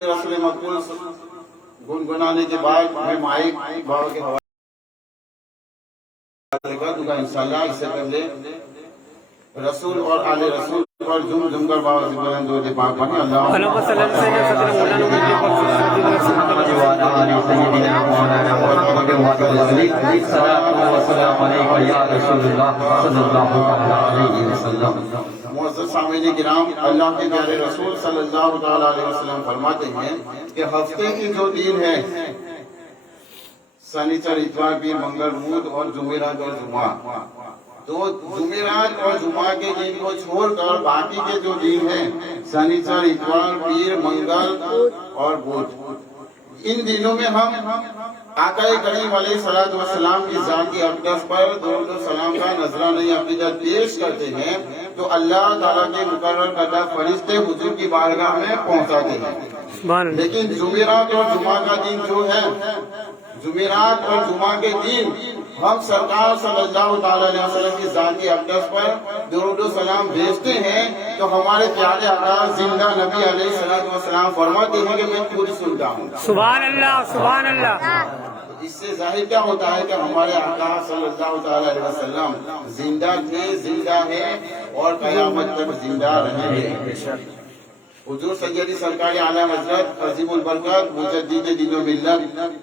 रसूल मकबूल गुनगुनाने के बाद मैं माइक बाबा के हवाले कर दूंगा इंशाल्लाह। इससे पहले रसूल और आले रसूल पर झूम झूम कर बाबा से बुलंद दुरूद पाक पढ़ें। अल्लाह मुअज़्ज़ज़ सामीन किराम, अल्लाह के प्यारे रसूल सल्लल्लाहु अलैहि वसल्लम फरमाते हैं कि हफ्ते की जो दिन है शनिचर इतवार पीर मंगल बुध और जुमेरात और जुमा, तो जुमेरात और जुमा के दिन को छोड़कर बाकी के जो दिन है शनिचर इतवार पीर मंगल और बुध, इन दिनों में हम आकाए करीम अलैहिस्सलातु वस्सलाम की जात की अक़दस पर दुरूद और सलाम का नजराना अक़ीदत पेश करते हैं तो अल्लाह ताला के मुकर्रर करदा फरिश्ते हुजूर की बारगाह में पहुंचाते हैं। लेकिन जुमेरात और जुमा का दिन जो है, जुमेरात और जुमा के दिन हम सरकार सल्लल्लाहु अलैहि वसल्लम की जात की अक़दस पर दुरूद और सलाम भेजते हैं तो हमारे प्यारे आका जिंदा नबी अलैहिस्सलाम फरमाते हैं कि मैं खुद सुनता हूँ। सुभान अल्लाह, सुभान अल्लाह। इससे जाहिर क्या होता है कि हमारे आका सल्लल्लाहु अलैहि वसल्लम जिंदा थे, जिंदा है और क़यामत तक जिंदा रहेंगे। हुजूर सैयदी सरकार आला हज़रत अज़ीमुल बरकत मुजद्दिद दीन व मिल्लत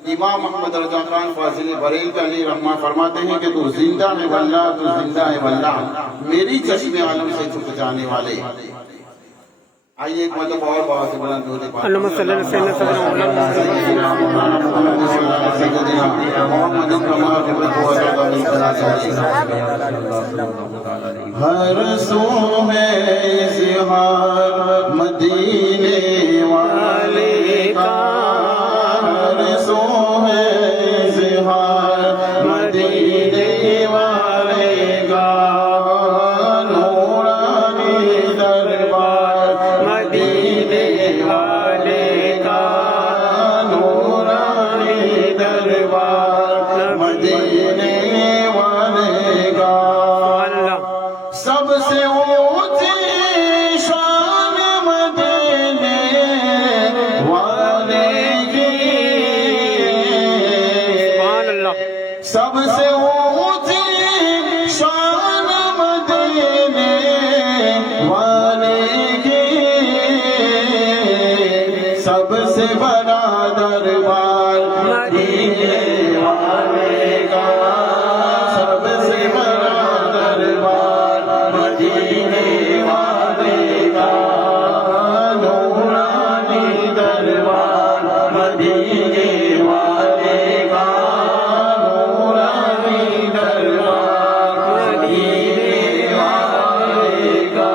इमाम मोहम्मद रज़ा खान फाज़िल बरेलवी अलैहि रहमा फरमाते हैं कि तू जिंदा है वल्लाह, तू जिंदा है वल्लाह, मेरी चश्मे आलम से छुप जाने वाले। आइए एक मतलब और बाबा से बुलंद दुरूद पाक। अल्लाहुम्मा सल्लि अला सय्यिदिना हर सू में इज़हार मदीने वाले का, हर सू में इज़हार मदीने वाले का, नूरानी दरबार मदीने वाले का, नूरानी दरबार मदीने वाले का। सबसे ऊंची शान मदीने वाले की, सबसे ऊंची शान मदीने वाले की, सबसे बड़ा दरबार मदीने वाले का, सबसे बड़ा दरबार मदीने वाले का, नूरानी दरबार मदीने वाले का, नूरानी दरबार मदीने वाले का।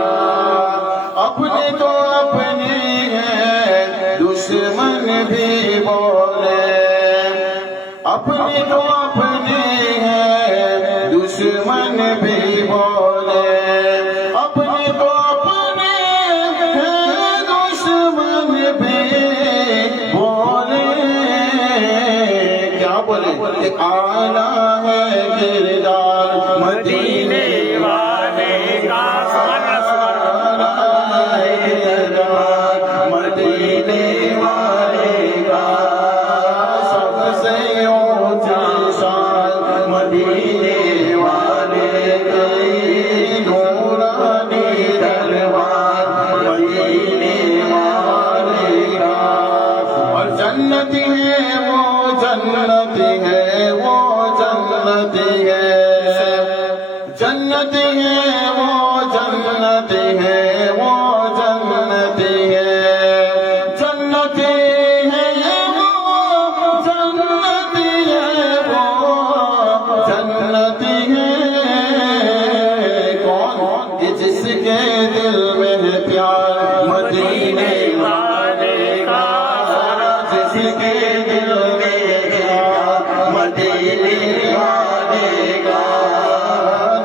अपने तो अपने हैं दुश्मन भी बोले, अपने तो अपने हैं दुश्मन भी बोले, अपने तो अपने हैं दुश्मन भी बोले। क्या बोले? आला है किरदार मदीने वाले का, आला है किरदार मदीने वाले का, सबसे ऊंची शान मदीने वाले की, नूरानी दरबार मदीने वाले का। और जन्नती है वो, जन्नती है वो, जन्नती है, जन्नती है वो, जन्नती है वो, जन्नती है, जन्नती है वो, जन्नती है वो, जन्नती है। कौन? कि जिसके दिल में है प्यार मदीने वाले का, जिसके दिल में है प्यार मदीने वाले का,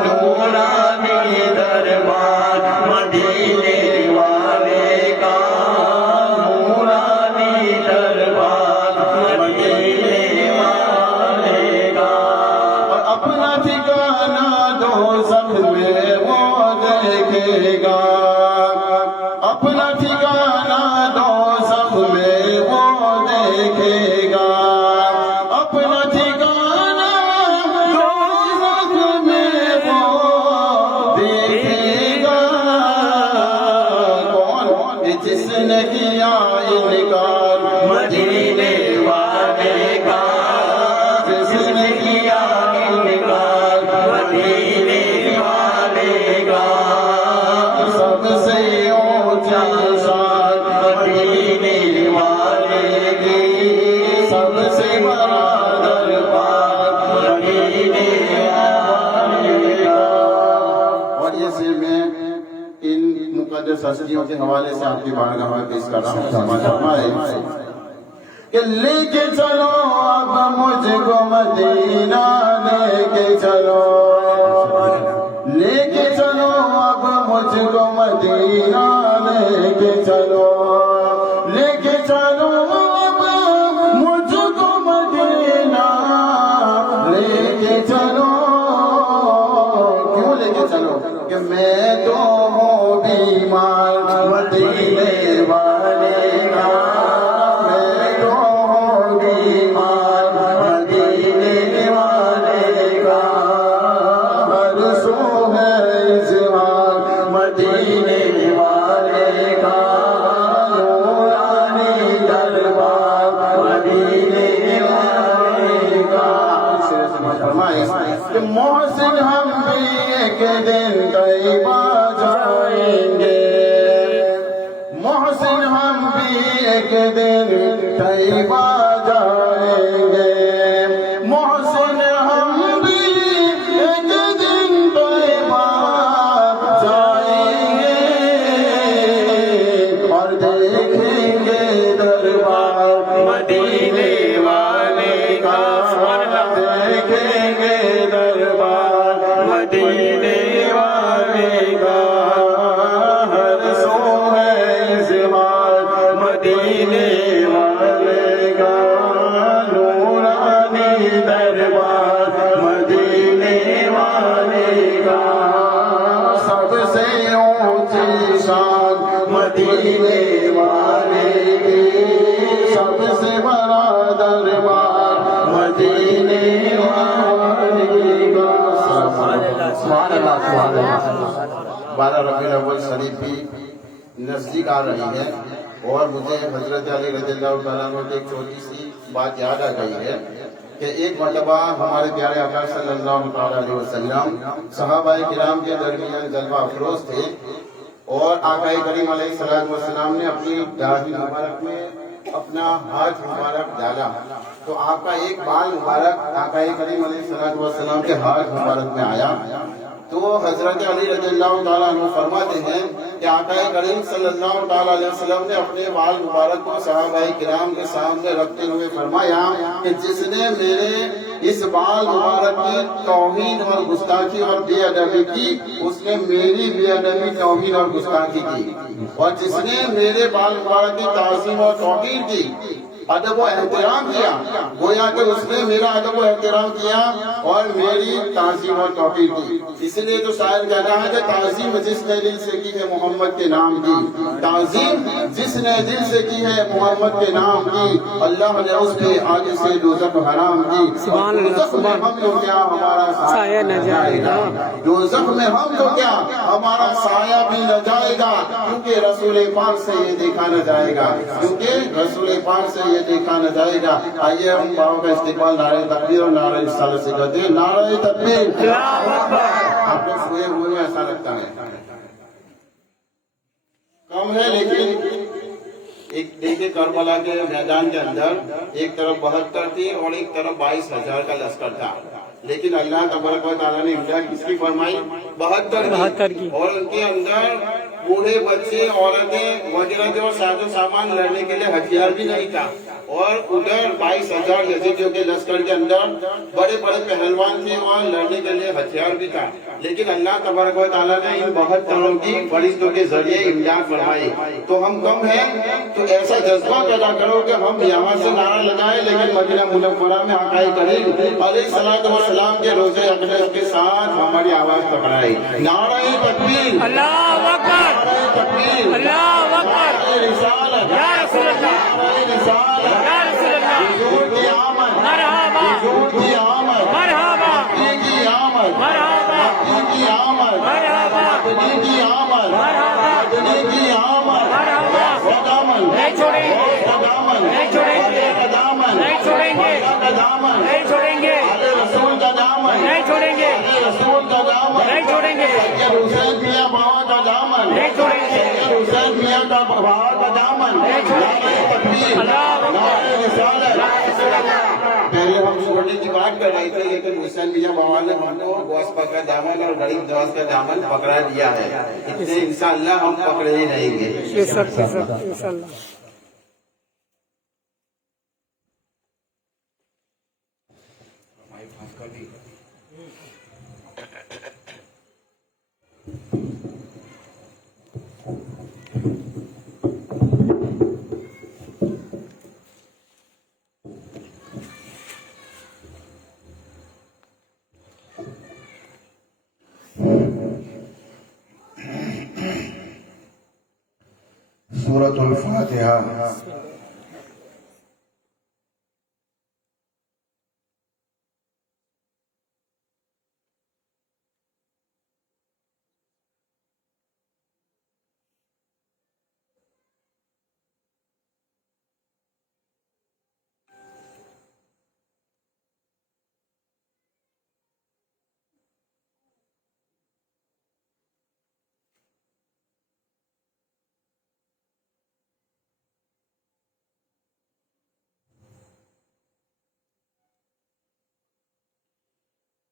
नूरानी दरबार मदीने वाले का, नूरानी दरबार मदीने वाले का। और अपना ठिकाना दोज़ख में वो देखेगा, अपना ठिकाना दोज़ख में सस्तियों के हवाले से आपकी बारगाह में पेश कर रहा हूँ। फरमाए कि लेके चलो अब मुझको मदीना, लेके चलो, लेके चलो अब मुझको मदीना, लेके चलो, लेके चलो अब मुझको मदीना, लेके चलो। क्यों लेके चलो? कि मैं तो हूँ बीमार मदीने वाले का, मैं तो हूँ बीमार मदीने वाले का, हर सो है इज़हार मदीने वाले का, नूरानी दरबार मदीने वाले का। फरमाए कि मोहसिन हम भी एक दिन तैयबा जाएंगे, मोहसिन हम भी एक दिन तैयबा जाएंगे, मोहसिन हम भी एक दिन तैयबा जाएंगे, और देखेंगे दरबार मदीने वाले का, देखेंगे दरबार मदीने वाले का, हर सो है इज़हार मदीने वाले का, नूरानी दरबार मदीने वाले का, सबसे ऊंची शान मदीने वाले की, सबसे बड़ा दरबार मदीने वाले का। 12 रबीउल अव्वल शरीफ भी नजदीक आ रही है, और मुझे हजरत अली रज़ियल्लाहु तआला अन्हु की एक छोटी सी बात याद आ गई है कि एक मरतबा हमारे प्यारे आका सल्लल्लाहु अलैहि वसल्लम सहाबाए किराम के दरमियान जलवा अफरोज थे, और आका करीम अलैहिस्सलाम ने अपनी दाढ़ी मुबारक में अपना हाथ मुबारक डाला, तो आपका एक बाल मुबारक आका करीम अलैहिस्सलाम के हाथ मुबारक में आया। तो हजरत अली रज़ियल्लाहु तआला अन्हु फरमाते हैं कि आका करीम सल्लल्लाहु तआला अलैहि वसल्लम ने अपने बाल मुबारक को सहाबाए किराम के सामने रखते हुए फरमाया कि जिसने मेरे इस बाल मुबारक की तौहीन और गुस्ताखी और बेअदबी की, उसने मेरी बेअदबी तौहीन और गुस्ताखी की, और जिसने मेरे बाल मुबारक की ताज़ीम और तौहीन की, अदब व एहतराम किया, गोया कि उसने मेरा अदब व एहतराम किया और मेरी ताज़ीम और तौक़ीर की। इसलिए तो शायर कहता है कि ताज़ीम जिसने दिल से की है मोहम्मद के नाम की, ताज़ीम जिसने दिल से की है मोहम्मद के नाम की, अल्लाह ने उसके आगे से दोज़ख हराम की। दोज़ख में हम तो क्या हमारा साया न जाएगा, दोज़ख में हम तो क्या हमारा साया भी न जाएगा, क्योंकि रसूल पाक से ये देखा न जाएगा, क्योंकि रसूल पाक से ये देखा न जाएगा। आइए हम बाबा का इस्तिकबाल नारे तकबीर और नारे रिसालत से करते हैं। नारे तकबीर। आप लोग सोए हुए में ऐसा लगता है कम है, लेकिन एक देखिए करबला के मैदान के अंदर एक तरफ 72 थी और एक तरफ 22,000 का लश्कर था, लेकिन अल्लाह तबारक व तआला ने इमदाद किसकी फरमाई? 72 की। और उनके अंदर बूढ़े बच्चे औरतें वजरत और साजो सामान लड़ने के लिए हथियार भी नहीं था, और उधर 22,000 यजीदियों के लश्कर के अंदर बड़े बड़े पहलवान थे और लड़ने के लिए हथियार भी था, लेकिन अल्लाह तबारक व तआला ने इन 72 की फरिश्तों के जरिए इमदाद फरमाई। तो हम कम हैं, तो ऐसा जज्बा पैदा करो कि हम यहाँ से नारा लगाए, लेकिन मदीना मुनव्वरा में आका करीम अलैहिस्सलातु वस्सलाम के रोज़े अक़दस के साथ हमारी आवाज पकड़ाई। नारे तकबीर, अल्लाहु अकबर, नारे तकबीर, अल्लाहु अकबर, नारे रिसालत, या रसूल अल्लाह, नारे रिसालत, या रसूल अल्लाह, हुजूर की आमद, मरहबा, हुजूर की आमद, मरहबा, नबी की आमद, मरहबा, नबी की आमद, मरहबा, नबी की आमद, मरहबा, नबी की आमद, मरहबा, सदामन, नहीं छोड़ेंगे, सदामन, नहीं छोड़ेंगे, सदामन, नहीं छोड़ेंगे, सदामन, नहीं छोड़ेंगे, अले रसूल का दामन, नहीं छोड़ेंगे, अले रसूल का दामन, नहीं छोड़ेंगे, सैयद हुसैन मियां बाबा का दामन, नहीं छोड़ेंगे, सैयद हुसैन मियां का बाबा का दामन, नहीं छोड़ेंगे। नारे तकबीर, अल्लाहु अकबर, नारे रिसालत। पहले हम छोड़ने की बात इराक कर रहे थे, लेकिन हुसैन मियां बाबा ने हमको गौस पाक का दामन और गरीब नवाज का दामन पकड़ा दिया है। इतने इंशाअल्लाह हम पकड़े ही रहेंगे। इंशाल्लाह। सूरतुल फातिहा।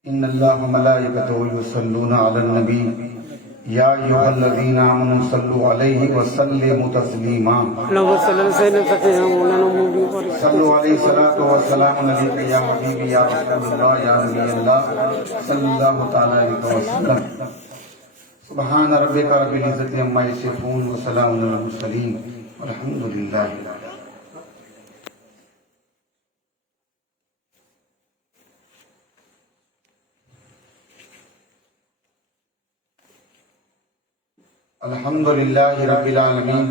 इन्नल्लाह व मलाइकतहु युसल्लूना अलन नबी या अय्युहल्लज़ीना आमनू सल्लु अलैहि व सल्लिमू तस्लीमा। सल्लु अलैहि सलातु व सलामु अलैका या हबीबी या रसूलल्लाह या नबीयल्लाह सल्लल्लाहु तआला अलैहि वसल्लम। सुब्हान रब्बिका रब्बिल इज्जति अम्मा यसिफून व सलामुन अलल मुरसलीन वल्हम्दुलिल्लाहि। अल्हम्दुलिल्लाहि रब्बिल आलमीन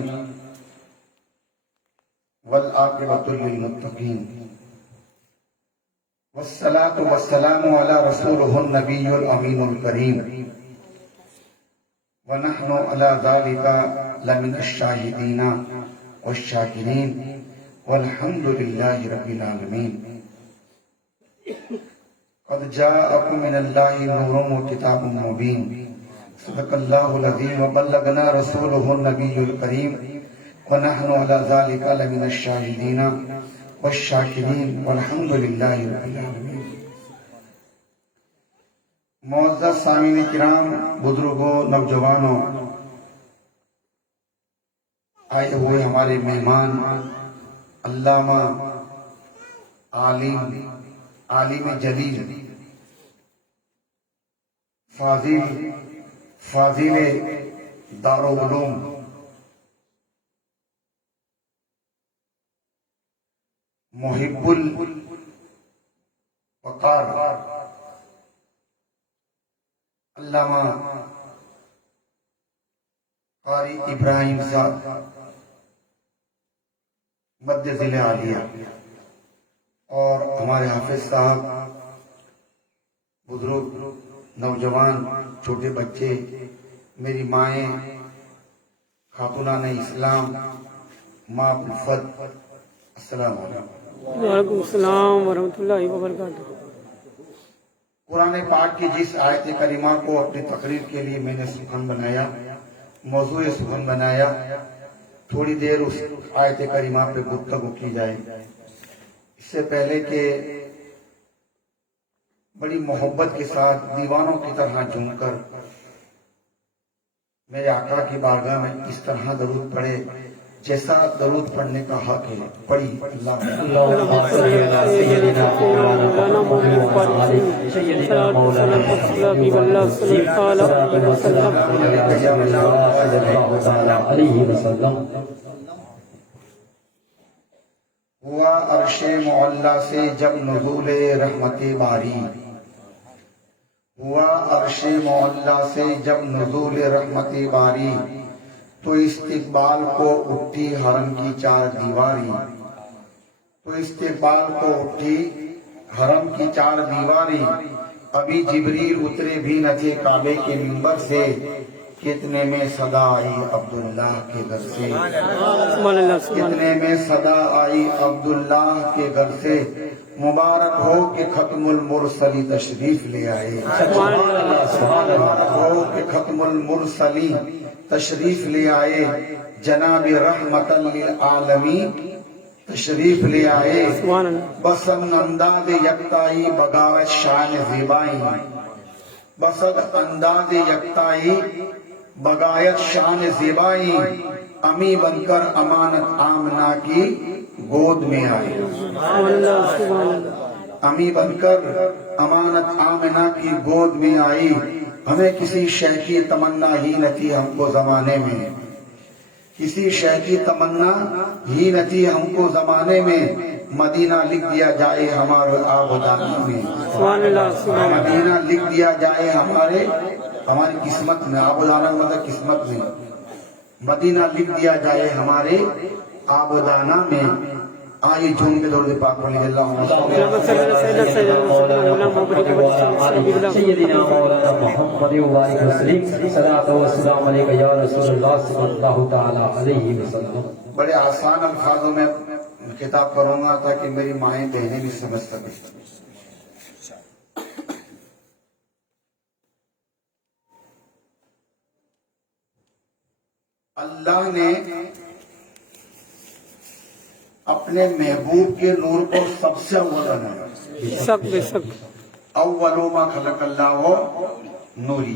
वल आक़िबतु लिल मुत्तक़ीन वस्सलातु वस्सलामु अला रसूलिहिन नबिय्यिल अमीनिल करीम व नहनु अला ज़ालिका लमिनश शाहिदीना वश्शाकिरीन वल्हम्दुलिल्लाहि रब्बिल आलमीन। क़द जाअकुम मिनल्लाहि नूरुन व किताबुम मुबीन। सदक़ल्लाहुल अज़ीम व बल्लगना रसूलुहुन नबिय्युल करीम व नहनु अला ज़ालिका लमिनश शाहिदीना वश्शाकिरीन वल्हम्दुलिल्लाहि रब्बिल आलमीन। मुअज़्ज़ज़ सामीन किराम, बुजुर्गों, नौजवानों, आए हुए हमारे मेहमान, अल्लामा आलिम जलील फाजिल दारुल उलूम मुहिब्बुल वक़ार अल्लामा कारी इब्राहिम साहब मध्य जिले आलिया, और हमारे हाफिज साहब, बुजुर्ग, नौजवान, छोटे बच्चे, मेरी माएँ, खातूनान इस्लाम, माँ उल्फत, अस्सलाम वालेकुम सलाम व रहमतुल्लाहि व बरकातुहू। कुरान पाक की जिस आयत करीमा को अपनी तकरीर के लिए मैंने सुखन बनाया, मौजूए सुखन बनाया, थोड़ी देर उस आयत करीमा पे गुफ्तगू की जाए। इससे पहले कि बड़ी मोहब्बत के साथ दीवानों की तरह झूमकर मेरे आका की बारगाह में इस तरह दरूद पढ़े जैसा दरूद पढ़ने का हक है। पढ़ी अल्लाह हुआ अर्शे मुअल्ला से जब नुज़ूले रहमते बारी, हुआ अर्शे मुअल्ला से जब नुज़ूले रहमते बारी, तो इस्तिक़बाल को उठी हरम की चार दीवारी, तो इस्तिक़बाल को उठी हरम की चार दीवारी। अभी जिब्रील उतरे भी न थे काबे के मिंबर से, कितने में सदा आई अब्दुल्लाह के घर से, कितने में सदा आई अब्दुल्लाह के घर से। मुबारक हो कि खत्मुल मुरसली तशरीफ ले आए, मुबारक हो कि खत्मुल मुरसली तशरीफ ले आए। जनाब रहमतल लिल आलमीन तशरीफ ले आए। सुभान अल्लाह बसंत अंदाज यकताई बगावत शान ज़ेबाई, बसंत अंदाज यकताई बगायत शान ज़ेबाई, अमी बनकर अमानत आमना की गोद में आए। सुभान अल्लाह अमी बनकर अमानत आमना की गोद में आई। हमें किसी शय की तमन्ना ही न थी हमको जमाने में, किसी शय की तमन्ना ही न थी हमको जमाने में, मदीना लिख दिया जाए हमारे आबदानी में, सुभान अल्लाह मदीना लिख दिया जाए हमारी किस्मत में। आबदाना मतलब किस्मत में, मदीना लिख दिया जाए हमारे आबदाना में। आइए झूम के दौड़ पाक पढ़ लीजिए। सय्यदिना मौलाना मुहम्मद व बारिक वसल्लम सल्लल्लाहु अलैहि या रसूलुल्लाह सल्लल्लाहु तआला अलैहि वसल्लम। बड़े आसान अल्फाजों में खिताब करूंगा ताकि मेरी माएं बहनें भी समझ सकें। अल्लाह ने अपने महबूब के नूर को सबसे अव्वल बनाया। बेशक अव्वलो मा खलक़ल्लाहु नूरी।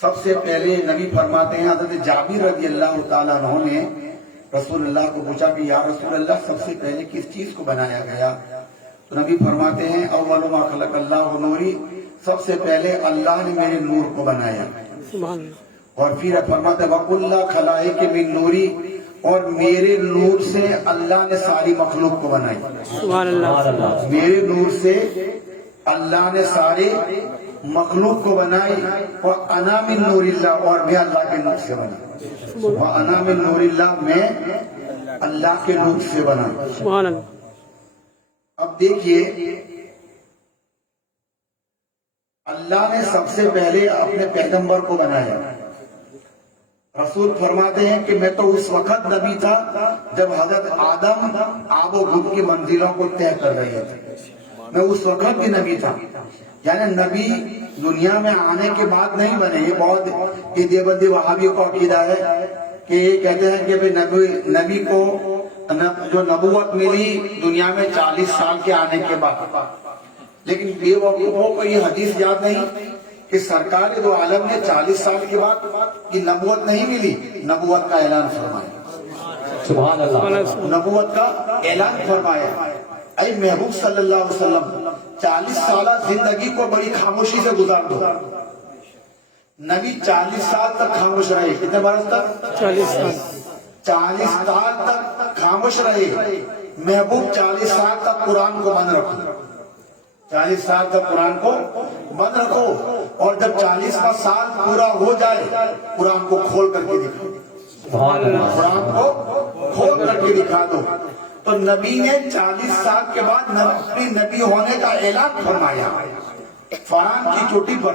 सबसे पहले नबी फरमाते हैं, हज़रत जाबिर रज़ी अल्लाह ताला अन्हु ने रसूलुल्लाह को पूछा कि या रसूलल्लाह सबसे पहले किस चीज को बनाया गया? तो नबी फरमाते हैं अव्वलो मा खलक़ल्लाहु नूरी, सबसे पहले अल्लाह ने मेरे नूर को बनाया। सुभान और फिर फरमाते वकुल्ला खलाइक मिन नूरी, और मेरे नूर से अल्लाह ने सारी मखलूक को बनाई। सुभान अल्लाह मेरे नूर से अल्लाह ने सारे मखलूक को बनाई। और अना मिन नूरिल्लाह, और मैं अल्लाह के नूर से बना। वह अना मिन नूरिल्लाह, मैं अल्लाह के नूर से बना। सुभान अल्लाह अब देखिए, अल्लाह ने सबसे पहले अपने पैगंबर को बनाया। रसूल फरमाते हैं कि मैं तो उस वक्त नबी था जब हजरत आदम आबो गुद की मंजिलों को तय कर रहे थे। मैं उस वक्त भी नबी था, यानी नबी दुनिया में आने के बाद नहीं बने। ये बहुत ये देवबंदी वहाबी को अकीदा है कि ये कहते हैं कि भाई नबी को जो नबूवत मिली दुनिया में 40 साल के आने के बाद। लेकिन बेवकूफों को ये हदीस याद नहीं कि सरकार दो आलम ने 40 साल के बाद ये नबूवत नहीं मिली, नबूवत का ऐलान फरमाया। सुभान अल्लाह। नबूवत का ऐलान फरमाया। ऐ महबूब सल्लल्लाहु अलैहि वसल्लम, 40 साल जिंदगी को बड़ी खामोशी से गुजार दो। नबी 40 साल तक खामोश रहे। कितने बरस तक? 40 साल तक खामोश रहे। महबूब 40 साल तक कुरान को बंद रखो। 40 साल तक कुरान को बंद रखो, और जब 40वां साल पूरा हो जाए कुरान को खोल करके दिखा। कुरान को खोल करके दिखा दो। तो नबी ने 40 साल के बाद अपनी नबी होने का ऐलान फरमाया फरान की चोटी पर।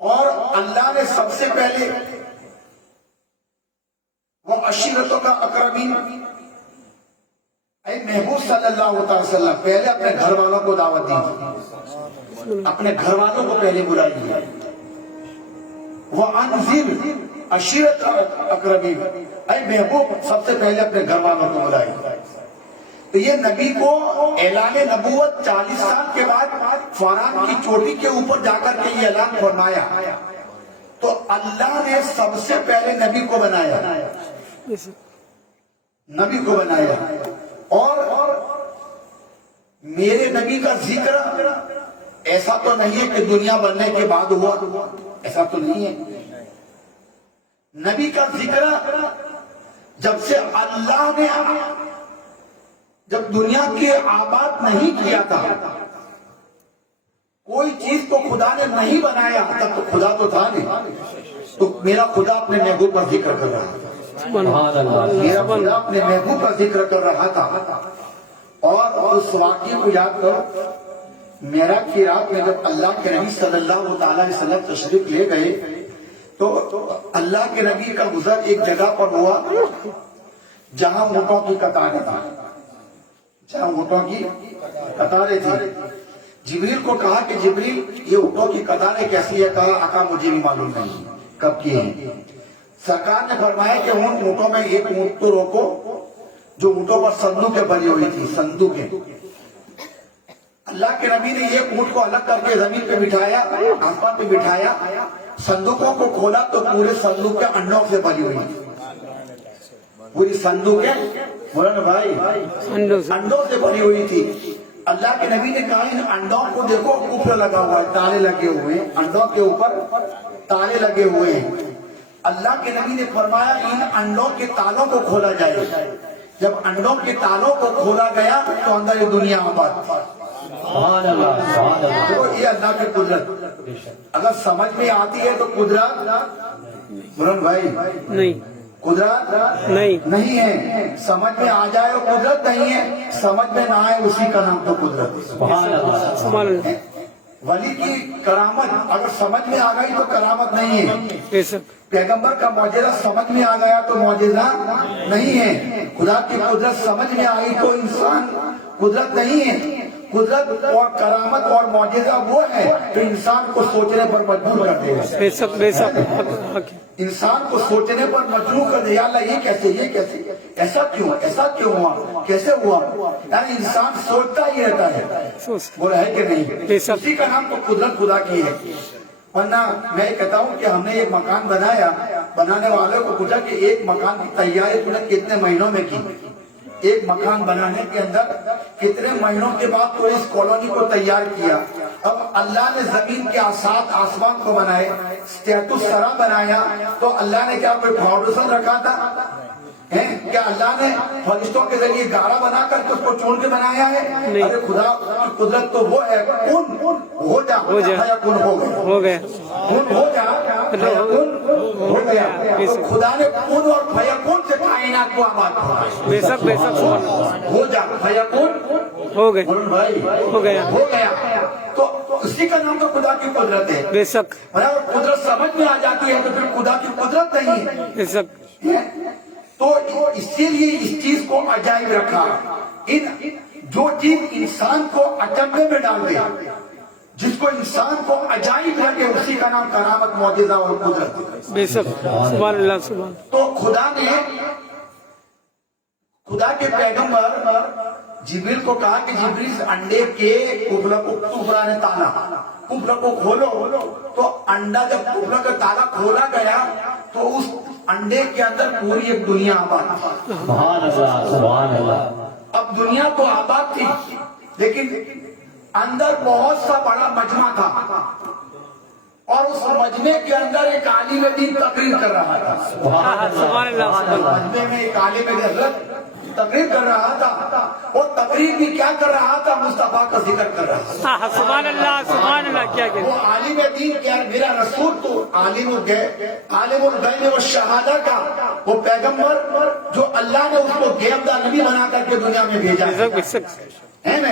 और अल्लाह ने सबसे पहले वो अशीरतों का अकरमीन महबूब सल्लल्लाहु अलैहि वसल्लम पहले अपने घर वालों को दावत दी, अपने घर वालों को पहले बुलाइए। वो अनज़िर अशीरत अकरमीन, ऐ महबूब सबसे पहले अपने घर वालों को बुलाइए। तो ये नबी को ऐलान नबूवत 40 साल के बाद फरान की चोटी के ऊपर जाकर के ये ऐलान फरमाया। तो अल्लाह ने सबसे पहले नबी को बनाया, नबी को बनाया। और मेरे नबी का जिक्र ऐसा तो नहीं है कि दुनिया बनने के बाद हुआ, ऐसा तो नहीं है। नबी का जिक्र जब से अल्लाह ने जब दुनिया के आबाद नहीं किया था, कोई चीज को खुदा ने नहीं बनाया, तब तो खुदा तो था नहीं। तो मेरा खुदा अपने महबूब का जिक्र कर रहा था, मेरा खुदा अपने महबूब का जिक्र कर रहा था। और उस वाक्य को याद करो, मेरा की रात में जब अल्लाह के नबी सल्लल्लाहु अलैहि वसल्लम तशरीफ ले गए, तो अल्लाह के नबी का गुजर एक जगह पर हुआ जहां ऊंटों की कतारें थी, जहां ऊंटों की कतारें थी। जिब्रील को कहा कि जिब्रील ये ऊंटों की कतारें कैसी है? कहा आका मुझे भी मालूम नहीं कब की है। सरकार ने फरमाया कि उन ऊँटों में एक ऊँट तो रोको जो ऊँटों पर संदूकें बनी हुई थी, संदूकें। अल्लाह के नबी ने एक ऊँट को अलग करके जमीन पे बिठाया, आसमान पे बिठाया, संदूकों को खोला तो पूरे संदूक के अंडों से बनी हुई थी, पूरी संदूकें बोला ना भाई अंडों से बनी हुई थी। अल्लाह के नबी ने कहा इन अंडों को देखो, कुफर लगा हुआ है, ताले लगे हुए हैं, अंडों के ऊपर ताले लगे हुए हैं। अल्लाह के नबी ने फरमाया इन अंडों के तालों को खोला जाए। जब अंडों के तालों को खोला गया तो अंदर ये दुनिया आबाद थी। तो ये अल्लाह की कुदरत अगर समझ में आती है तो कुदरत मुरन भाई नहीं, कुदरत नहीं है। समझ में आ जाए तो कुदरत नहीं है, समझ में ना आए उसी का नाम तो कुदरत है। सुभान अल्लाह। वली की करामत अगर समझ में आ गई तो करामत नहीं है। बेशक पैगंबर का मौजज़ा समझ में आ गया तो मौजज़ा नहीं है। खुदा की कुदरत समझ में आई तो इंसान कुदरत नहीं है। कुदरत और करामत और मौजज़ा वो है जो इंसान को सोचने पर मजबूर कर देगा। बेशक बेशक इंसान को सोचने पर मजबूर कर देगा, अल्लाह ये कैसे, ऐसा क्यों हुआ, कैसे हुआ। यानी इंसान सोचता ही रहता है, बोला है कि नहीं। उसी का नाम तो कुदरत खुदा की है। वरना मैं कहता हूँ कि हमने एक मकान बनाया, बनाने वाले को पूछा कि एक मकान की तैयारी तूने कितने महीनों में की। एक मकान बनाने के अंदर कितने महीनों के बाद तो इस कॉलोनी को तैयार किया। अब अल्लाह ने जमीन के साथ आसमान को बनाए, स्टेटस सरा बनाया, तो अल्लाह ने क्या कोई फाउंडेशन रखा था? क्या अल्लाह ने फरिश्तों के जरिए गारा बना करके उसको चुन के बनाया है? अरे खुदा की कुदरत तो वो है, कुन हो जा, कुन हो गया, कुन हो जा, कुन हो गया। तो खुदा ने कुन और फयकुन से कायनात को आबाद किया। बेशक बेशक हो जा, फयकुन हो गए, भाई हो गया। तो उसी का नाम तो खुदा की कुदरत है। बेशक कुदरत समझ में आ जाती है तो फिर खुदा की कुदरत नहीं है। बेशक तो इसीलिए इस चीज को अजायब रखा। जो चीज इंसान को अचंभे में डाल दे, जिसको इंसान को अजायब लगे, उसी का नाम करामत, मौजज़ा और कुदरत। बेशक सुभान अल्लाह सुभान। तो खुदा के पैगंबर जिब्रील को कहा कि जिब्रील अंडे के कुफला को ने ताला, कुफला को खोलो। तो अंडा जब कुफला का ताला खोला गया तो उस अंडे के अंदर पूरी एक दुनिया आबाद थी। सुभान अल्लाह। अब दुनिया तो आबाद थी लेकिन अंदर बहुत सा बड़ा मजमा था और उस मजमे के अंदर एक आलिम दीन तकरीर कर रहा था। सुभान अल्लाह। मजमे में एक आलिम हज़रत तकरीर कर रहा था और तकरीर भी क्या कर रहा था? मुस्तफा का जिक्र कर रहा था। सुभान अल्लाह सुभान अल्लाह। क्या वो आलिम दीन क्या, मेरा रसूल तो आलिमुल गैब व शहादा का वो पैगंबर जो अल्लाह ने उसको गैबदार नबी बना करके दुनिया में भेजा है ना।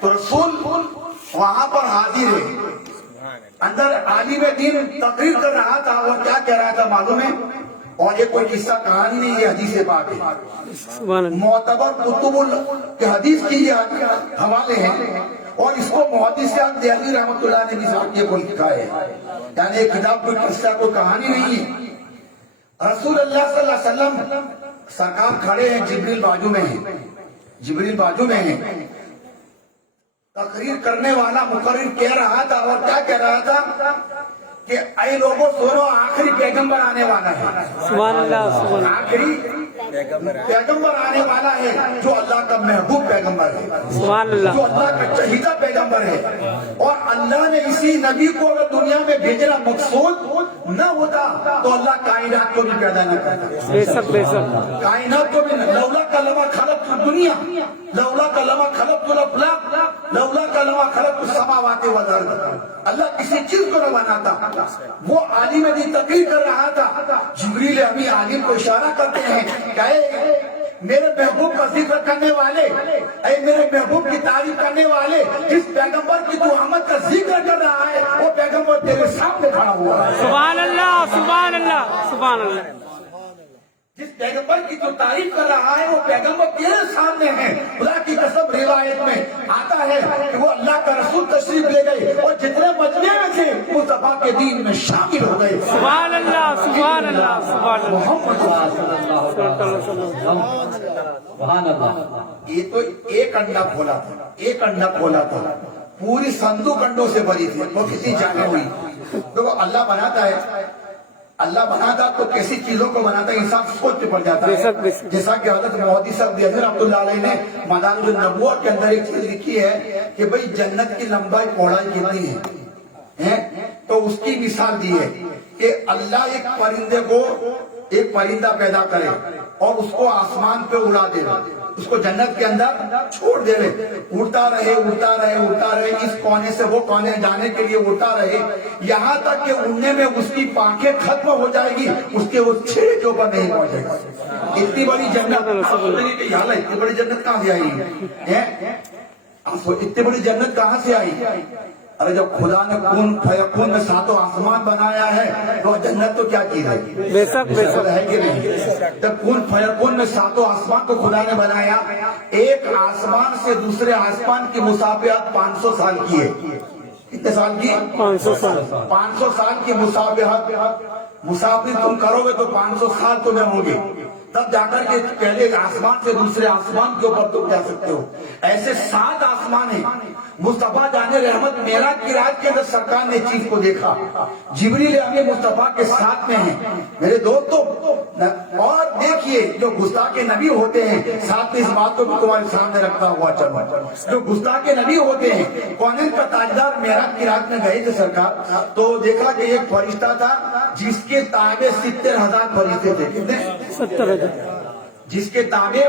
तो रसूल वहां पर हाजिर है। अंदर आलिम दीन तकरीर कर रहा था और क्या कह रहा था मालूम है? और ये कोई किस्सा कहानी नहीं, ये हदीस पाक है। मोतबर कुतुबुल के हदीस की ये हवाले हैं और इसको मुहद्दिस देहलवी रहमतुल्लाह ने भी साकिया को लिखा है। यानी एक किताब कोई किस्सा कोई कहानी नहीं है। रसूल अल्लाह सल्लल्लाहु अलैहि वसल्लम सरकार खड़े हैं, जिब्रील बाजू में है, जिब्रील बाजू में है। तकरीर करने वाला मुकर्रिर कह रहा था और क्या कह रहा था कि ऐ लोगों सुनो, आखिरी पैगंबर आने वाला है। सुभान अल्लाह सुभान। आखिरी पैगंबर आने वाला है जो अल्लाह का महबूब पैगंबर है, सुभान अल्लाह, जो अल्लाह का चहीदा पैगंबर है। और अल्लाह ने इसी नबी को अगर दुनिया में भेजना मकसूद न होता तो अल्लाह कायनात को भी पैदा न करता। बेशक बेशक कायनात को भी लौला कलमा खलक दुनिया, लौला कलमा खलक अफलाक, लौला कलमा खलक समावाति वल अर्द। अल्लाह किसी चीज को न बनाता। वो आलिम दीन तकरीर कर रहा था। जिब्रील अमी आलिम को इशारा करते हैं, कहे मेरे महबूब का जिक्र करने वाले, मेरे महबूब की तारीफ करने वाले, जिस पैगंबर की तू आमद का जिक्र कर रहा है वो पैगंबर तेरे सामने खड़ा हुआ है। सुभान अल्लाह सुभान अल्लाह सुभान अल्लाह। जिस पैगंबर की तू तारीफ कर रहा है वो पैगंबर तेरे सामने है। खुदा की कसम रिवायत روایت میں آتا ہے کہ وہ اللہ کا رسول تشریف لے گئے اور جتنے مجمع میں تھے مصطفیٰ کے دین میں شامل ہو گئے. سبحان اللہ سبحان اللہ سبحان اللہ. سبحان اللہ. یہ تو ایک انڈا کھولا تھا, ایک انڈا کھولا تھا, پوری صندوق انڈوں سے بھری تھی. وہ کتنی جانیں ہوئی. تو اللہ بناتا ہے, اللہ بناتا تو کیسی چیزوں کو بناتا ہے انسان سوچ پہ پڑ جاتا ہے. جیسا کہ حضرت مہدی صاحب رحمۃ اللہ علیہ نے مدارج النبوہ کے اندر ایک چیز لکھی ہے کہ بھئی جنت کی لمبائی چوڑائی کتنی ہے, تو اس کی مثال دی ہے کہ اللہ ایک پرندے کو, ایک پرندہ پیدا کرے اور اس کو آسمان پہ اڑا دے, اس کو جنت کے اندر چھوڑ دے رہے, اڑتا رہے اڑتا رہے اڑتا رہے, اس کونے سے وہ کونے جانے کے لیے اڑتا رہے, یہاں تک کہ اڑنے میں اس کی پانکھیں ختم ہو جائے گی, اس کے وہ چھڑے کے اوپر نہیں پہنچے گا. اتنی بڑی جنت, اتنی بڑی جنت کہاں سے آئی, اتنی بڑی جنت کہاں سے آئی. ارے جب خدا نے کون فیکون میں ساتوں آسمان بنایا ہے تو جنت تو کیا چیز ہے, بے شک بے شک ہے کہ نہیں. جب کون فیکون میں ساتوں آسمان کو خدا نے بنایا, ایک آسمان سے دوسرے آسمان کی مسافت 500 سال کی ہے. کتنے سال کی؟ 500 سال. 500 سال کی مسافر تم کرو گے تو 500 سال تمہیں ہوں گے, تب جا کر کے پہلے آسمان سے دوسرے آسمان کے اوپر تم جا سکتے ہو. ایسے 7 آسمان ہیں. مصطفیٰ جان رحمت معراج کی رات کے اندر سرکار نے چیز کو دیکھا, جبریل امین مصطفیٰ کے ساتھ میں ہیں. میرے دوستو, اور دیکھیے جو گستاخ نبی ہوتے ہیں, ساتھ میں اس بات کو بھی تمہارے سامنے رکھتا ہوا چلو, جو گستاخ نبی ہوتے ہیں, کونین کا تاجدار معراج کی رات میں گئے تھے سرکار, تو دیکھا کہ ایک فرشتہ تھا جس کے تابع 70,000 فرشتے تھے. کتنے؟ 70,000. جس کے تابع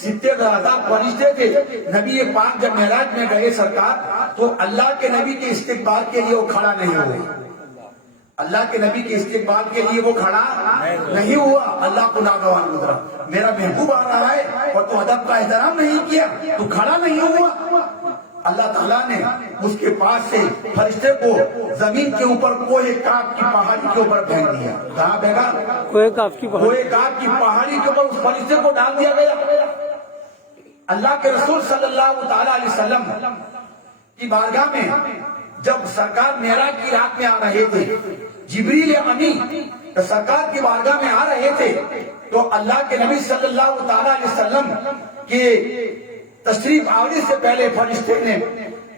70,000 فرشتے تھے. نبی پاک جب معراج میں گئے سرکار, تو اللہ کے نبی کے استقبال کے لیے وہ کھڑا نہیں ہوئے. اللہ کے نبی کے استقبال کے لیے وہ کھڑا نہیں ہوا. اللہ کو ناگوان گزرا, میرا محبوب آ رہا ہے اور تو ادب کا احترام نہیں کیا, تو کھڑا نہیں ہوا. اللہ تعالیٰ نے اس کے پاس سے فرشتے کو زمین کے اوپر کوہ کاف کی پہاڑی کے اوپر پھینک دیا. کہاں پھینکا؟ کوہ کاف کی پہاڑی کے اوپر اس فرشتے کو ڈال دیا گیا. اللہ کے رسول صلی اللہ تعالی علیہ وسلم کی بارگاہ میں جب سرکار معراج کی رات میں آ رہے تھے, جبریل امین سرکار کی بارگاہ میں آ رہے تھے, تو اللہ کے نبی صلی اللہ تعالی علیہ وسلم کے تشریف آوری سے پہلے فرشتے نے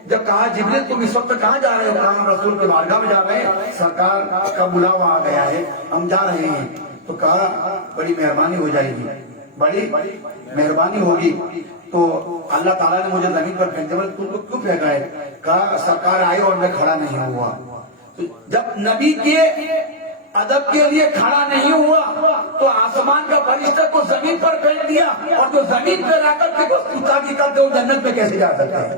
جب کہا جبریل تم اس وقت کہاں جا رہے ہو؟ کہا ہم رسول کے بارگاہ میں جا رہے ہیں, سرکار کا بلاوا آ گیا ہے, ہم جا رہے ہیں. تو کہا بڑی مہربانی ہو جائے گی, بڑی مہربانی ہوگی. تو اللہ تعالیٰ نے مجھے زمین پر پھینک دیا. تم کو کیوں پھینکا ہے؟ کہا سرکار آئے اور میں کھڑا نہیں ہوا. تو جب نبی کے ادب کے لیے کھڑا نہیں ہوا تو آسمان کا فرشتہ کو زمین پر پھینک دیا, اور جو زمین پہ لا کر کے گستاخی کرتے ہو جنت میں کیسے جا سکتا ہے؟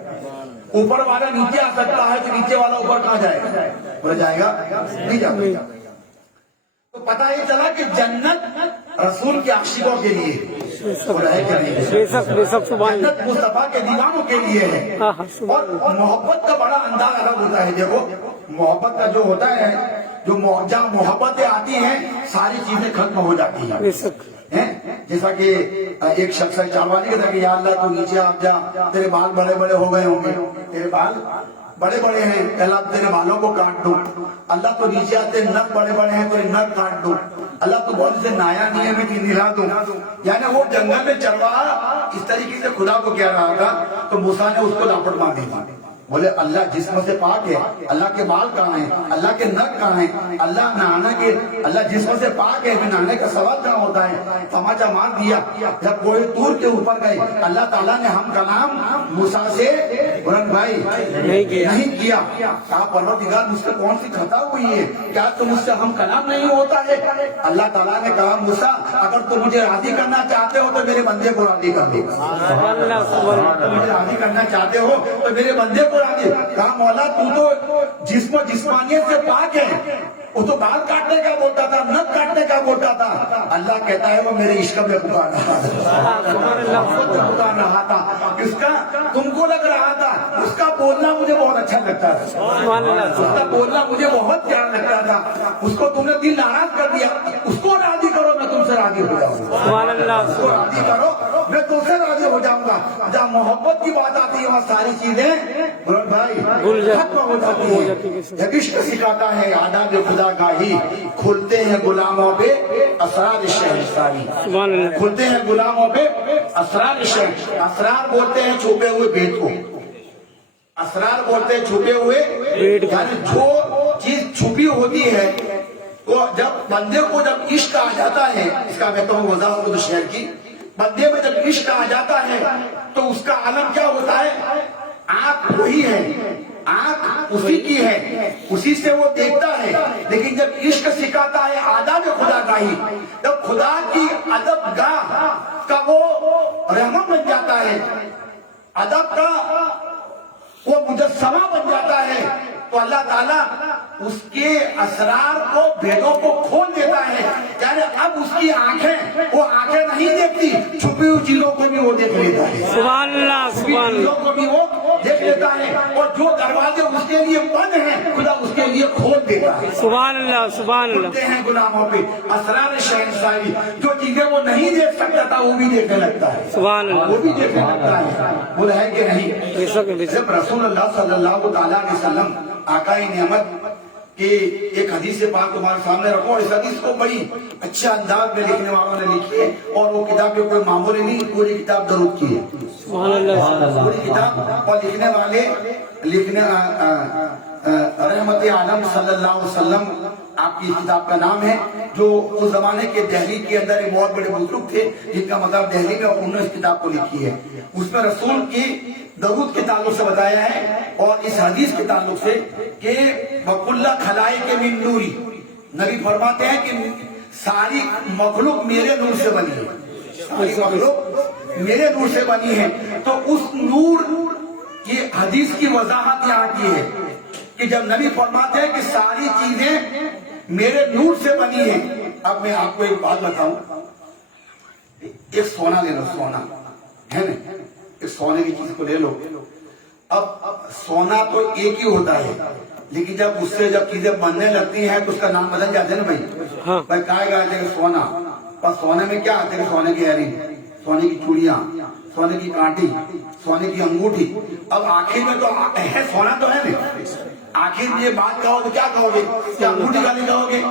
اوپر والا نیچے آ سکتا ہے تو نیچے والا اوپر کہاں جائے گا؟ بولا جائے گا نہیں جائے گا. تو پتہ یہ چلا کہ جنت رسول کے عاشقوں کے لیے, جنت مصطفیٰ کے دیوانوں کے لیے ہے. اور محبت کا بڑا انداز الگ ہوتا ہے. دیکھو محبت کا جو ہوتا ہے, جو جہاں محبتیں آتی ہیں ساری چیزیں ختم ہو جاتی ہیں. جیسا کہ ایک شخص چاوالی کہتا ہے کہ یا اللہ تو نیچے آپ جا, تیرے بال بڑے بڑے ہو گئے ہوں گے, تیرے بال بڑے بڑے ہیں, اللہ تیرے بالوں کو کاٹ دوں. اللہ تو نیچے آتے نک بڑے بڑے ہیں تو نک کاٹ دوں. اللہ تو بہت سے نایا نہیں ہے میں نلا دوں. یعنی وہ جنگل میں چرواہا اس طریقے سے خدا کو کہہ رہا تھا, تو موسیٰ نے اس کو لاپٹ مار دی. بولے اللہ جسم سے پاک ہے, اللہ کے بال کہاں ہیں, اللہ کے نک کہاں ہیں, اللہ نہانا کے, اللہ جسم سے پاک ہے, نہانے کا سوال کہاں ہوتا ہے؟ تماچا مار دیا. جب کوہ طور کے اوپر گئے, اللہ تعالیٰ نے ہم کلام موسیٰ سے بلند بھائی نہیں کیا. کہا پروردگار مجھ سے کون سی خطا ہوئی ہے, کیا تم مجھ سے ہم کلام نہیں ہوتا ہے؟ اللہ تعالیٰ نے کہا موسیٰ اگر تم مجھے راضی کرنا چاہتے ہو تو میرے بندے کو راضی کر دے. مجھے راضی کرنا چاہتے ہو تو میرے بندے کو راضی. کہا مولا تو تو جسم و جسمانیت سے پاک ہے, وہ تو بال کاٹنے کا بولتا تھا, نک کاٹنے کا بولتا تھا. اللہ کہتا ہے وہ میرے عشق میں پکار رہا تھا, اس کا تم کو لگ رہا تھا, اس کا بولنا مجھے بہت اچھا لگتا تھا, اس کا بولنا مجھے بہت پیارا لگتا تھا. اس کو تم نے دل ناراض کر دیا, اس کو راضی کرو, میں تم سے راضی ہو جاؤں. اس کو راضی کرو میں تو سے راضی ہو جاؤں گا. جب محبت کی بات آتی ہے وہاں ساری چیزیں بھائی ختم ہو جاتی ہیں. جب عشق سکھاتا ہے آداب خدا گاہی کھلتے ہیں غلاموں پہ اسرار شہنشاہی. کھلتے ہیں غلاموں پہ اسرار شہنشاہی. اسرار بولتے ہیں چھپے ہوئے بھید کو. اسرار بولتے ہیں چھپے ہوئے یعنی جو چیز چھپی ہوتی ہے وہ جب بندے کو جب عشق آ جاتا ہے, اس کا میں کہوں وضاحت خود شہر کی, بندے میں جب عشق آ جاتا ہے تو اس کا عالم کیا ہوتا ہے؟ آنکھ وہی ہے, آنکھ اسی کی ہے, اسی سے وہ دیکھتا ہے. لیکن جب عشق سکھاتا ہے آداب خدا گاہی, جب خدا کی ادب گاہ کا وہ رحمت بن جاتا ہے, ادب کا وہ مجسمہ بن جاتا ہے, تو اللہ تعالیٰ اس کے اسرار کو بھیدوں کو کھول دیتا ہے. یعنی اب اس کی آنکھیں وہ آنکھیں نہیں دیکھتی, چھپی ہوئی چیزوں کو بھی وہ دیکھ لیتا ہے. سبحان اللہ, سبحان چیزوں کو بھی وہ دیکھ لیتا ہے, اور جو دروازے اس کے لیے بند ہیں خدا اس کے لیے کھول دیتا ہے. سبحان اللہ, سبحان اللہ. کھلتے ہیں غلاموں پہ اسرار شہنشاہی. جو چیزیں وہ نہیں دیکھ سکتا تھا وہ بھی دیکھنے لگتا ہے, سبحان اللہ. وہ بھی دیکھنے لگتا ہے. وہ ہے کہ نہیں؟ جب رسول اللہ صلی اللہ تعالیٰ علیہ وسلم آقا نعمت کہ ایک حدیث پاک تمہارے سامنے رکھو, اور اس حدیث کو بڑی اچھا انداز میں لکھنے والوں نے لکھی ہے, اور وہ کتاب کوئی معمولی نہیں, پوری کتاب درود کی ہے. سبحان اللہ. پوری کتاب اور لکھنے والے رحمت عالم صلی اللہ علیہ وسلم آپ کی کتاب کا نام ہے, جو اس زمانے کے دہلی کے اندر ایک بہت بڑے بزرگ تھے جن کا مطلب دہلی میں, انہوں نے اس کتاب کو لکھی ہے. اس میں رسول کی درود کے تعلق سے بتایا ہے, اور اس حدیث کے تعلق سے کہ وَكُلَّ خَلَائِقِ مِن نُورِ, نبی فرماتے ہیں کہ ساری مخلوق میرے نور سے بنی ہے, ساری مخلوق میرے نور سے بنی ہے. تو اس نور کی حدیث کی وضاحت یہاں کی ہے کہ جب نبی فرماتے ہیں کہ ساری چیزیں میرے نور سے بنی ہیں. اب میں آپ کو ایک بات بتاؤں, ایک سونا لے لو, سونا ہے نا, ایک سونے کی چیز کو لے لو. اب سونا تو ایک ہی ہوتا ہے, لیکن جب اس سے جب چیزیں بننے لگتی ہیں تو اس کا نام بدل جاتے ہیں نا بھائی. بھائی کہا گیا کہ سونا, اور سونے میں کیا آتے ہیں؟ سونے کی ایئرنگ, سونے کی چوڑیاں, سونے کی کانٹی, سونے کی انگوٹھی. اب آخر میں تو ہے سونا تو ہے نا, آخر یہ بات کہو تو کیا کہو گے؟ کیا انگوٹھی خالی کہو گے؟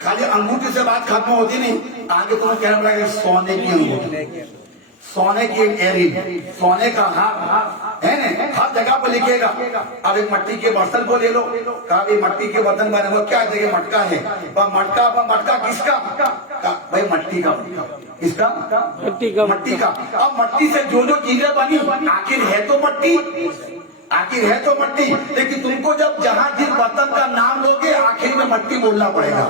خالی انگوٹھی سے بات ختم ہوتی نہیں, آگے تمہیں کہنا پڑے گا سونے کی انگوٹھی, سونے کی ایک ایئرنگ, سونے کا ہار ہے نا, ہر جگہ پہ لکھے گا. اب ایک مٹی کے برتن کو لے لو, کہا بھی مٹی کے برتن بنے ہوا کیا جگہ مٹکا ہے, مٹکا کس کا؟ بھائی مٹی کا. کس کا؟ مٹی کا. اب مٹی سے جو جو چیزیں بنی آخر ہے تو مٹی, آخر ہے تو مٹی. لیکن تم کو جب جہاں جس برتن کا نام لوگے آخر میں مٹی بولنا پڑے گا.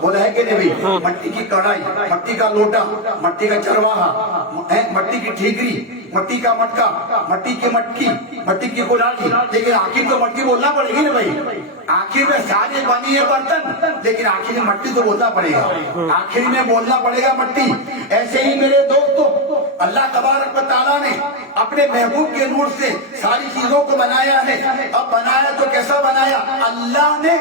بولا ہے کہ نہیں بھائی؟ مٹی کی کڑھائی, مٹی کا لوٹا, مٹی کا چرواہا, مٹی کی ٹھیکری, مٹی کا مٹکا, مٹی کی مٹکی, مٹی کی کلاڑی. لیکن آخر تو مٹی بولنا پڑے گی نا بھائی. آخر میں سارے بنی ہے برتن, لیکن آخر میں مٹی تو بولنا پڑے گا, آخر میں بولنا پڑے گا مٹی. ایسے ہی میرے دوستو, اللہ تبارک و تعالیٰ نے اپنے محبوب کے نور سے ساری چیزوں کو بنایا ہے. اب بنایا تو کیسا بنایا؟ اللہ نے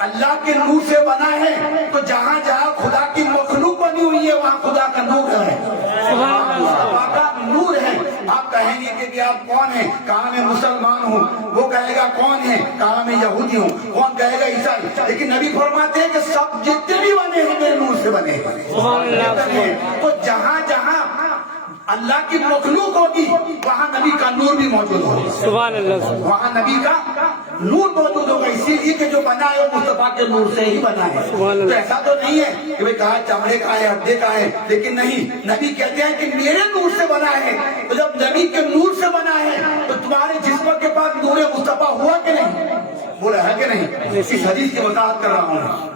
اللہ کے نور سے بنا ہے. تو جہاں جہاں خدا کی مخلوق بنی ہوئی ہے وہاں خدا کا نور ہے, خدا کا نور ہے. آپ کہیں گے کہ آپ کون ہیں؟ کہا میں مسلمان ہوں. وہ کہے گا کون ہے؟ کہا میں یہودی ہوں. کون کہے گا عیسائی. لیکن نبی فرماتے ہیں کہ سب جتنے بھی بنے ہیں میرے نور سے بنے ہیں. تو جہاں جہاں اللہ کی مخلوق ہوگی وہاں نبی کا نور بھی موجود ہوگا. سبحان اللہ. وہاں نبی کا نور موجود ہوگا, اسی لیے کہ جو بنا ہے وہ مصطفیٰ کے نور سے ہی بنا ہے. تو ایسا تو نہیں ہے کہ بھائی کہا چمڑے کا ہے, ہڈے کا ہے, لیکن نہیں, نبی کہتے ہیں کہ میرے نور سے بنا ہے. تو جب نبی کے نور سے بنا ہے تو تمہارے جسم کے پاس نور مصطفیٰ ہوا کہ نہیں؟ بولا ہے کہ نہیں؟ اس حدیث کی وضاحت کر رہا ہوں.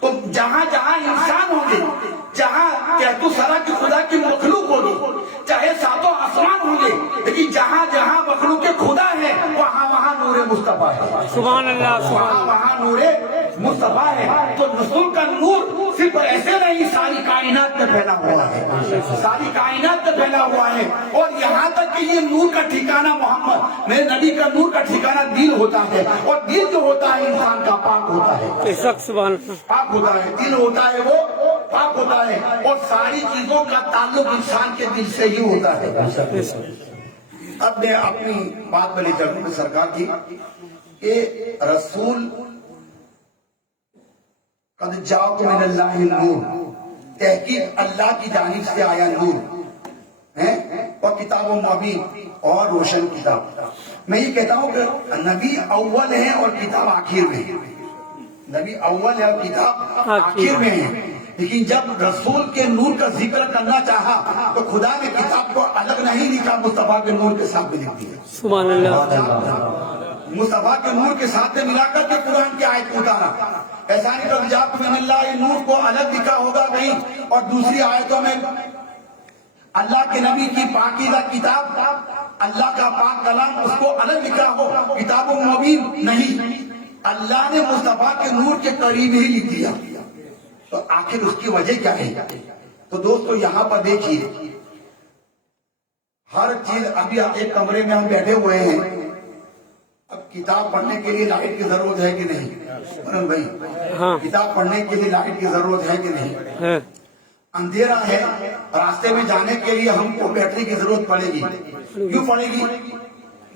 تو جہاں جہاں انسان ہوں گے, جہاں کہتو سرا کی خدا کی مخلوق ہوگی, چاہے ساتوں آسمان ہوں گے, لیکن جہاں جہاں مخلوق خدا ہے وہاں وہاں نور مصطفیٰ ہے. سبحان اللہ. وہاں وہاں نور مصطفیٰ ہے. تو رسول کا نور صرف ایسے نہیں, ساری کائنات میں پھیلا ہوا ہے, ساری کائنات میں پھیلا ہوا ہے. اور یہاں تک کہ یہ نور کا ٹھکانہ محمد میرے نبی کا نور کا ٹھکانہ دل ہوتا ہے, اور دل جو ہوتا ہے انسان کا پاک ہوتا ہے, پاک ہوتا ہے. دل ہوتا ہے وہ पाक होता है और सारी चीजों का ताल्लुक इंसान के दिल से ही होता है। अब मैं अपनी बात में ले चलूं सरकार की कि रसूल कद जाओ मिनल्लाहि नूर, तहकीक अल्लाह की जानिब से आया नूर है, और किताब मुबीन और रोशन किताब। मैं ये कहता हूँ कि नबी अव्वल है और किताब आखिर में है। नबी अव्वल है और किताब आखिर में है, लेकिन जब रसूल के नूर का जिक्र करना चाहा तो खुदा ने किताब को अलग नहीं लिखा, मुस्तफा के नूर के साथ भी लिख दिया। सुभान अल्लाह। मुस्तफा के नूर के साथ मिलाकर के कुरान की आयत उतारा। ऐसा नहीं तो जाप मिनल्लाहि नूर को अलग लिखा होगा कहीं और दूसरी आयतों में अल्लाह के नबी की पाकीज़ा किताब, अल्लाह का पाक कलाम, उसको अलग लिखा हो, किताब मुबीन नहीं, अल्लाह ने मुस्तफा के नूर के करीब ही लिख दिया। तो आखिर उसकी वजह क्या है? तो दोस्तों यहाँ पर देखिए, हर चीज, अभी एक कमरे में हम बैठे हुए हैं, अब किताब पढ़ने के लिए लाइट की जरूरत है कि नहीं अरुण भाई? हाँ। किताब पढ़ने के लिए लाइट की जरूरत है कि नहीं? है। अंधेरा है, रास्ते में जाने के लिए हमको बैटरी की जरूरत पड़ेगी। क्यों पड़ेगी?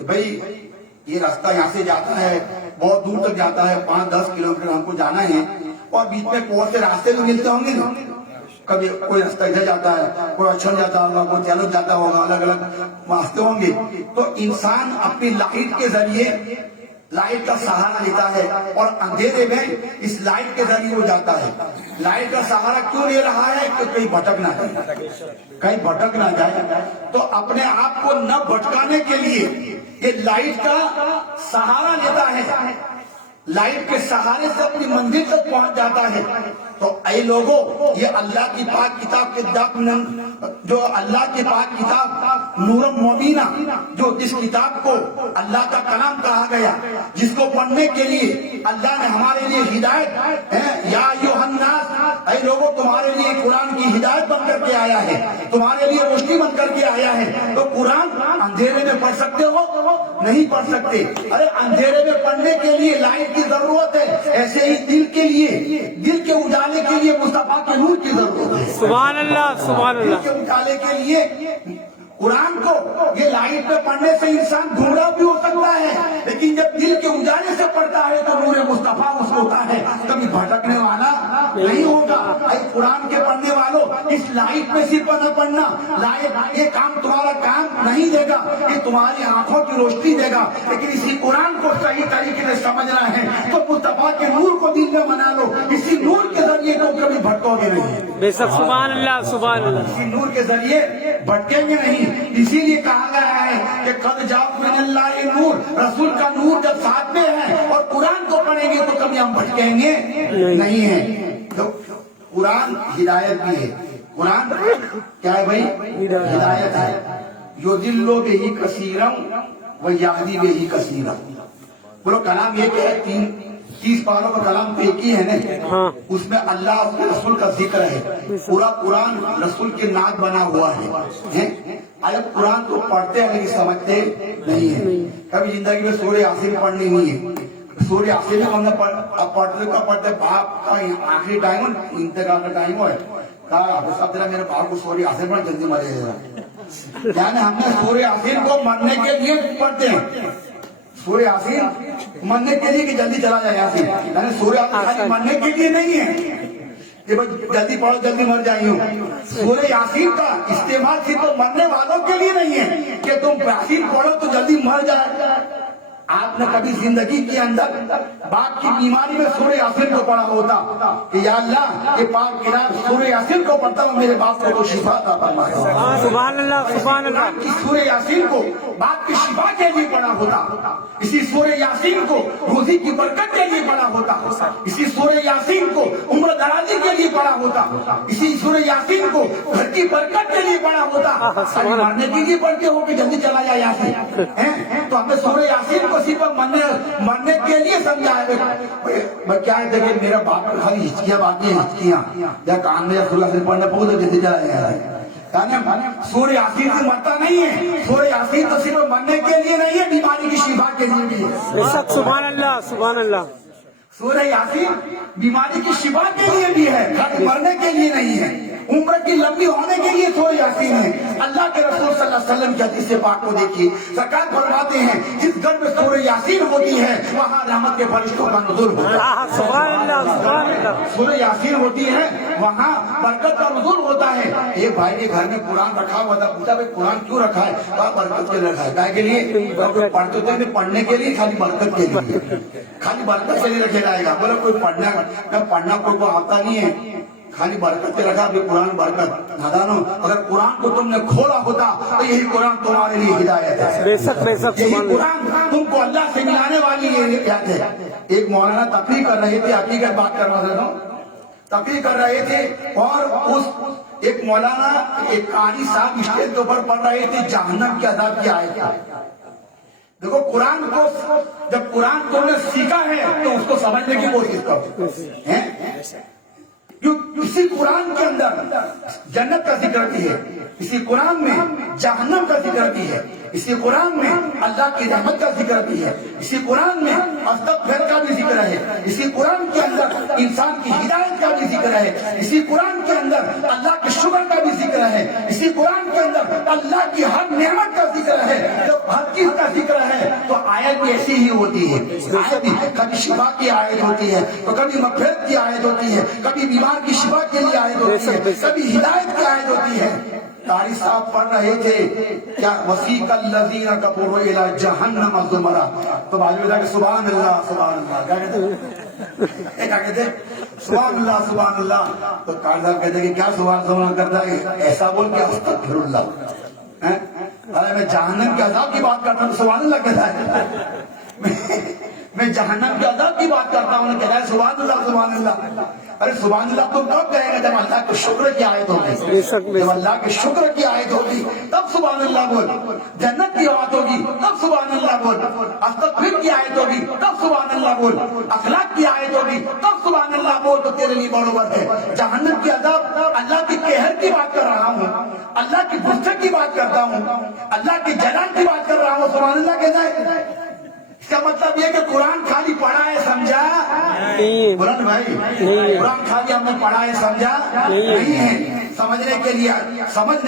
भाई ये रास्ता यहाँ से जाता है, बहुत दूर तक जाता है, 5-10 किलोमीटर हमको जाना है, और बीच में बहुत से रास्ते भी मिलते होंगे ना। कभी कोई रास्ता इधर जाता है, कोई अच्छा जाता होगा, कोई चलो जाता होगा, अलग अलग रास्ते होंगे। तो इंसान अपनी लाइट के जरिए लाइट का सहारा लेता है और अंधेरे में इस लाइट के जरिए वो जाता है। लाइट का सहारा क्यों ले रहा है? कि कहीं भटक ना जाए, कहीं भटक ना जाए। तो अपने आप को न भटकाने के लिए ये लाइट का सहारा लेता है, लाइट के सहारे से अपनी मंजिल तक पहुंच जाता है। तो ऐ लोगों, ये अल्लाह की पाक किताब के जो अल्लाह की पाक किताब नूरम मुबीना, जो जिस किताब को अल्लाह का कलाम कहा गया, जिसको पढ़ने के लिए अल्लाह ने हमारे लिए हिदायत है, या अय्युहन्नास, ऐ लोगों तुम्हारे लिए कुरान की हिदायत बन करके आया है, तुम्हारे लिए रोशनी बन करके आया है। तो कुरान अंधेरे में पढ़ सकते हो? नहीं पढ़ सकते। अरे अंधेरे में पढ़ने के लिए लाइट की जरूरत है, ऐसे ही दिल के लिए, दिल के उजाले के लिए मुस्तफा के नूर की जरूरत है। सुभान अल्लाह, सुभान अल्लाह। दिल के उजाले के लिए कुरान को ये लाइट में पढ़ने से इंसान गुमराह भी हो सकता है, लेकिन जब दिल के उजाले से पढ़ता है तो नूर मुस्तफा उसको होता है, कभी भटकने वाला नहीं होगा। कुरान के पढ़ने वालों, इस लाइट में सिर्फ न पढ़ना, लाइट ये काम तुम्हारा काम नहीं देगा, ये तुम्हारी आंखों की रोशनी देगा, लेकिन इसी कुरान को सही तरीके से समझना है तो मुस्तफा के नूर को दिल में बना लो। इसी नूर के जरिए तो कभी भटकोगे नहीं। बेशक, सुभान अल्लाह, सुभान अल्लाह। इसी नूर के जरिए भटकेंगे नहीं। इसीलिए कहा गया है कि कद जाओ मिनल्लाहि नूर, रसूल का नूर जब साथ में है और कुरान को पढ़ेंगे तो कभी हम भटकेंगे नहीं है। तो कुरान हिदायत भी है। कुरान क्या है भाई? हिदायत है। यो दिल्लो बेही कसीरम व यादी बेही कसीरम। बोलो कलाम एक है, 30 पारों का कलाम तो एक ही है ना। हाँ। उसमें अल्लाह और रसूल का जिक्र है। पूरा कुरान रसूल के नात बना हुआ है। अरे कुरान तो पढ़ते हैं लेकिन समझते नहीं है। कभी जिंदगी में सूरह यासीन पढ़नी नहीं है। सूरह यासीन में हमने पढ़ते बाप का आखिरी टाइम, इंतकाल का टाइम है, कहा सब तेरा मेरे बाप को सूरह यासीन पढ़, जल्दी मरेगा। यानी हमने सूरह यासीन को मरने के लिए पढ़ते हैं। सूरह यासीन मरने के लिए कि जल्दी चला जाए यासीन, यानी सूरह यासीन मरने के लिए नहीं है कि भाई जल्दी पढ़ो जल्दी मर जाइए। सूरह यासीन का इस्तेमाल सिर्फ मरने वालों के लिए नहीं है कि तुम यासीन पढ़ो तो जल्दी मर जाए। आपने कभी जिंदगी के अंदर बाप की बीमारी में सूरह यासीन को पढ़ा होता कि या अल्लाह ये पाक किताब सूरह यासीन को पढ़ता हूँ, मेरे बाप को शिफा अता फरमा। सुभान अल्लाह, सुभान अल्लाह। सूरह यासीन को बाप की शिफा के लिए पढ़ा होता, इसी सूरह यासीन को रोजी की बरकत के लिए पढ़ा होता, इसी सूरह यासीन को उम्र दराजी के लिए पढ़ा होता, इसी सूरह यासीन को घर की बरकत के लिए पढ़ा होता। मरने के लिए पढ़ते हो कि जल्दी चला जाए यासीन। तो हमें सूरह यासीन को सिर्फ मरने के लिए समझा है। क्या है, देखिए मेरा बाप खाली हिचकियां बाकी है, हिचकियां या कान में सूरह यासीन पढ़ने पहुंच तो जल्दी चला जाए। सूरह यासीन से मरता नहीं है। सूरह यासीन तो सिर्फ मरने के लिए नहीं है, बीमारी की शिफा के लिए भी है। बेशक, सुभान अल्लाह, सुभान अल्लाह। सूरह यासीन बीमारी की शिफा के लिए भी है, खाली मरने के लिए नहीं है। उम्र की लंबी होने के लिए सूरह यासीन है। अल्लाह के रसूल सल्लल्लाहु अलैहि वसल्लम की हदीस पाक को देखिए, सरकार फरमाते हैं जिस घर में सूरह यासीन होती है वहाँ रहमत के फरिश्तों का नुज़ूल होता है। सूरह यासीन होती है वहाँ बरकत का नुज़ूल होता है। एक भाई के घर में कुरान रखा हुआ था, पूछा भाई कुरान क्यों रखा है? कहा बरकत के लिए रखा है। के लिए पढ़ते थे, पढ़ने के लिए, खाली बरकत के लिए, खाली बरकत के लिए रखे जाएगा। बोला कोई पढ़ना को आता नहीं है, खाली बरकत के रखा भी कुरान बरकत। नादानो, अगर कुरान को तुमने खोला होता तो यही कुरान तुम्हारे लिए हिदायत है। बेशक बेशक यही कुरान तुमको अल्लाह से मिलाने वाली ये बात है। एक मौलाना तकरीर कर रहे थे, हकीकत बात करवा देता हूँ, तकरीर कर रहे थे और उस एक मौलाना एक कारी साहब स्टेज के ऊपर पढ़ रहे थे जहन्नम के अज़ाब की आयत। देखो कुरान को जब कुरान तुमने सीखा है तो उसको समझने की कोशिश करो। इसी कुरान के अंदर जन्नत का जिक्र भी है, इसी कुरान में जहन्नम का जिक्र भी है, इसी कुरान में अल्लाह की रहमत का जिक्र भी है, इसी कुरान में अस्तगफिर का भी जिक्र है, इसी कुरान के अंदर इंसान की हिदायत का भी जिक्र है, इसी कुरान के अंदर अल्लाह के शुक्र का भी जिक्र है, इसी कुरान के अंदर अल्लाह की हर नेमत का जिक्र है। जब हर चीज का जिक्र है तो आयत भी ऐसी ही होती है। आयत कभी शिफा की आयत होती है, तो कभी मग़फ़िरत की आयत होती है, कभी बीमार की शिफा के लिए आयत होती है, कभी हिदायत की आयत होती है। कारी साहब पढ़ रहे थे क्या वसीक़ल लज़ीना कफ़रू इला जहन्नम ज़ुमरा, तो बाजू में जाके सुभान अल्लाह क्या कहते सुभान अल्लाह। तो कारी साहब कहते कि क्या सुभान करता है? ऐसा बोल के अस्तग़फिरुल्लाह। अरे मैं जहन्नम के अज़ाब की बात करता हूँ, सुभान अल्लाह कहता है। मैं जहन्नम के अज़ाब की बात करता हूँ, कहता है सुभान अल्लाह। अरे सुभान अल्लाह तुम कब कहेंगे? जब अल्लाह के शुक्र की आयत होगी, जब अल्लाह के शुक्र की आयत होगी तब सुभान अल्लाह बोल। जन्नत की बात होगी तब सुभान अल्लाह बोल। अस्तग़फिर की आयत होगी तब सुभान अल्लाह बोल। अखलाक की आयत होगी तब सुभान अल्लाह बोल, तो तेरे लिए बरोबर है। जहन्नम की अज़ाब अल्लाह की कहर की बात कर रहा हूँ, अल्लाह की गुस्से की बात करता हूँ, अल्लाह की जलाल की बात कर रहा हूँ, सुभान अल्लाह कहता है। इसका मतलब ये कि कुरान खाली पढ़ा है समझा बुलंद भाई, कुरान खाली हमने पढ़ा है समझा नहीं है। समझने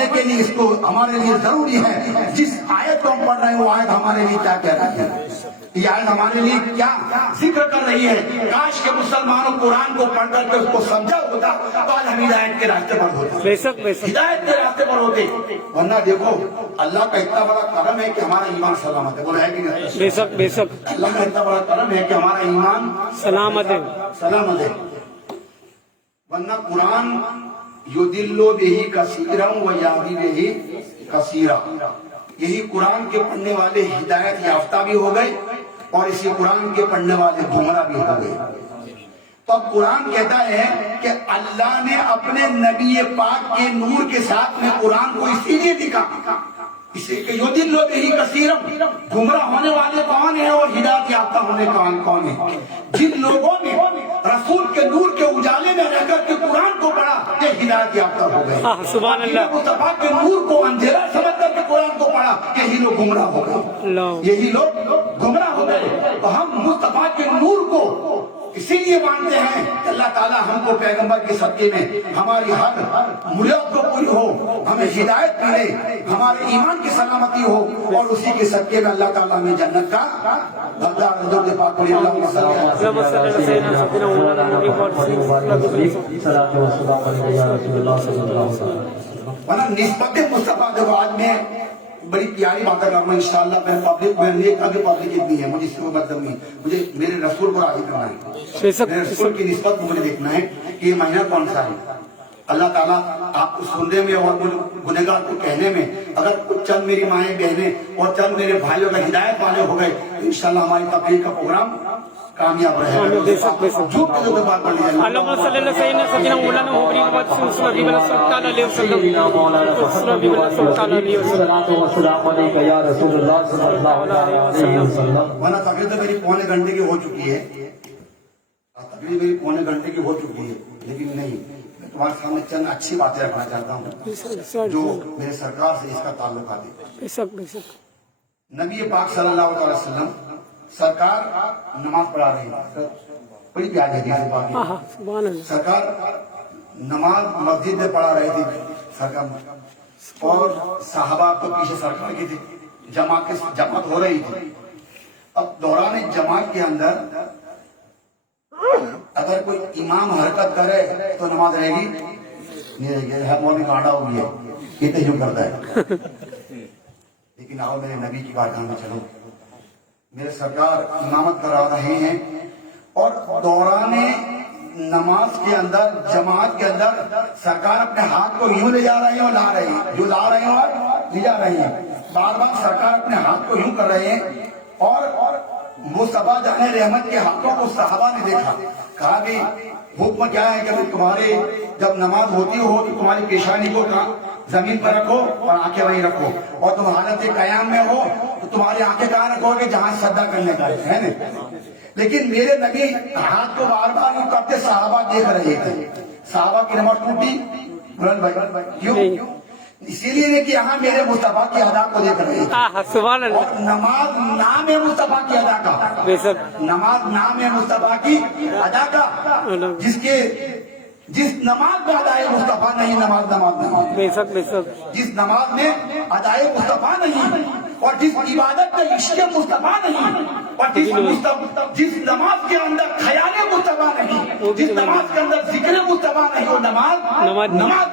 के लिए इसको हमारे लिए जरूरी है जिस आयत को हम पढ़ रहे हैं वो आयत हमारे लिए क्या कह रही है, ये आयत हमारे लिए क्या जिक्र कर रही है। काश के मुसलमानों कुरान को पढ़ करके उसको समझा होता तो आज हम हिदायत के रास्ते पर होते, बेशक बेशक हिदायत के रास्ते पर होते। वरना देखो अल्लाह का इतना बड़ा करम है कि हमारा ईमान सलामत है, बोला है कि नहीं? बेशक बेशक अल्लाह का इतना बड़ा करम है कि हमारा ईमान सलामत है। वरना कुरान युदिल्लु बिही कसीरन व याहदी बिही कसीरा, यही कुरान के पढ़ने वाले हिदायत याफ्ता भी हो गए और इसी कुरान के पढ़ने वाले गुमराह भी हो गए। तो अब कुरान कहता है कि अल्लाह ने अपने नबी पाक के नूर के साथ में कुरान को इसीलिए दिखा, युदिल्लु बिही कसीरन, गुमराह होने वाले कौन है और हिदायत याफ्ता होने कौन है? जिन लोगों ने रसूल के नूर के उजाले में रहकर के कुरान को पढ़ा ये हिदायत याफ्ता हो गए। सुभान अल्लाह। मुस्तफा के नूर को अंधेरा समझ करके कुरान को पढ़ा यही लोग गुमराह हो गए, यही लोग गुमराह हो गए। तो हम मुस्तफा के नूर को इसीलिए मानते हैं कि अल्लाह ताला हमको पैगंबर के सदके में हमारी हर मुराद को पूरी हो, हमें हिदायत मिले, हमारे ईमान की सलामती हो और उसी के सदके में अल्लाह ताला हमें जन्नत का दर्जा दे पाक करें। वरना निस्बत मुस्तफा के बाद में बड़ी प्यारी बातें करना इंशाअल्लाह। मैं पब्लिक में नहीं आगे पब्लिक इतनी है, मुझे इससे कोई मतलब नहीं, मुझे मेरे रसूल को राजी करना है, मेरे रसूल की निस्बत को मुझे देखना है कि ये महीना कौन सा है। अल्लाह ताला आपको सुनने में और गुनहगार को कहने में अगर कुछ चंद मेरी माएँ बहनें और चंद मेरे भाइयों का हिदायत वाले हो गए तो इंशाअल्लाह हमारी तकरीर का प्रोग्राम कामयाब रहेगा। झूठ के जो बात पढ़ लिया वरना तकरीर तो मेरी पौने घंटे की हो चुकी है, तकरीर मेरी पौने घंटे की हो चुकी है, लेकिन नहीं मैं तुम्हारे सामने चंद अच्छी बातें रखना चाहता हूँ जो मेरे सरकार से इसका ताल्लुक आती है। नबी पाक सल्लल्लाहु अलैहि वसल्लम सरकार नमाज पढ़ा रही है, बड़ी प्यारी हदीस है पाक। हाँ सुभान अल्लाह। सरकार नमाज मस्जिद में पढ़ा रही थी सरकार, और साहबा तो पीछे सरकार की थी, जमात हो रही थी। अब दौरान जमात के अंदर अगर कोई इमाम हरकत करे तो नमाज रहेगी नहीं रहेगी, मौलवी कांडा हो गया, ये तो यूं करता है। लेकिन आओ मेरे नबी की बात में चलो, मेरे सरकार इमामत करा रहे हैं और दौरान नमाज के अंदर जमात के अंदर सरकार अपने हाथ को यूं ले जा रहे हैं और ला रहे हैं, जो ला रहे हैं और ले जा रहे हैं, बार बार सरकार अपने हाथ को यूं कर रहे हैं। और मुस्तफा जाने रहमत के हाथों को सहाबा ने देखा, कहा कि हुक्म क्या है कि तुम्हारे जब नमाज होती हो तो तुम्हारी पेशानी को जमीन पर रखो और आंखें वहीं रखो, और तुम हालत कयाम में हो तो तुम्हारी आंखें कहाँ रखोगे, जहां सजदा करने का है ना। लेकिन मेरे नबी हाथ को बार बार यूं करते, सहाबा देख रहे थे। सहाबा की नमाज टूटी बुलंद भाई, क्यों? इसीलिए कि यहाँ मेरे मुस्तफा की अदा को देख रहे थे। सुभान अल्लाह। और नमाज नाम है मुस्तफा की अदा का, बेशक नमाज नाम है मुस्तफा की अदा का, जिस नमाज में अदाए मुस्तफा नहीं, नमाज नहीं। बेशक बेशक। जिस नमाज में अदाए मुस्तफा नहीं, और जिस इबादत में इश्क़ मुस्तफा नहीं, और जिस नमाज के अंदर ख्याल मुस्तफा नहीं, जिस नमाज के अंदर जिक्र मुस्तफा नहीं, वो नमाज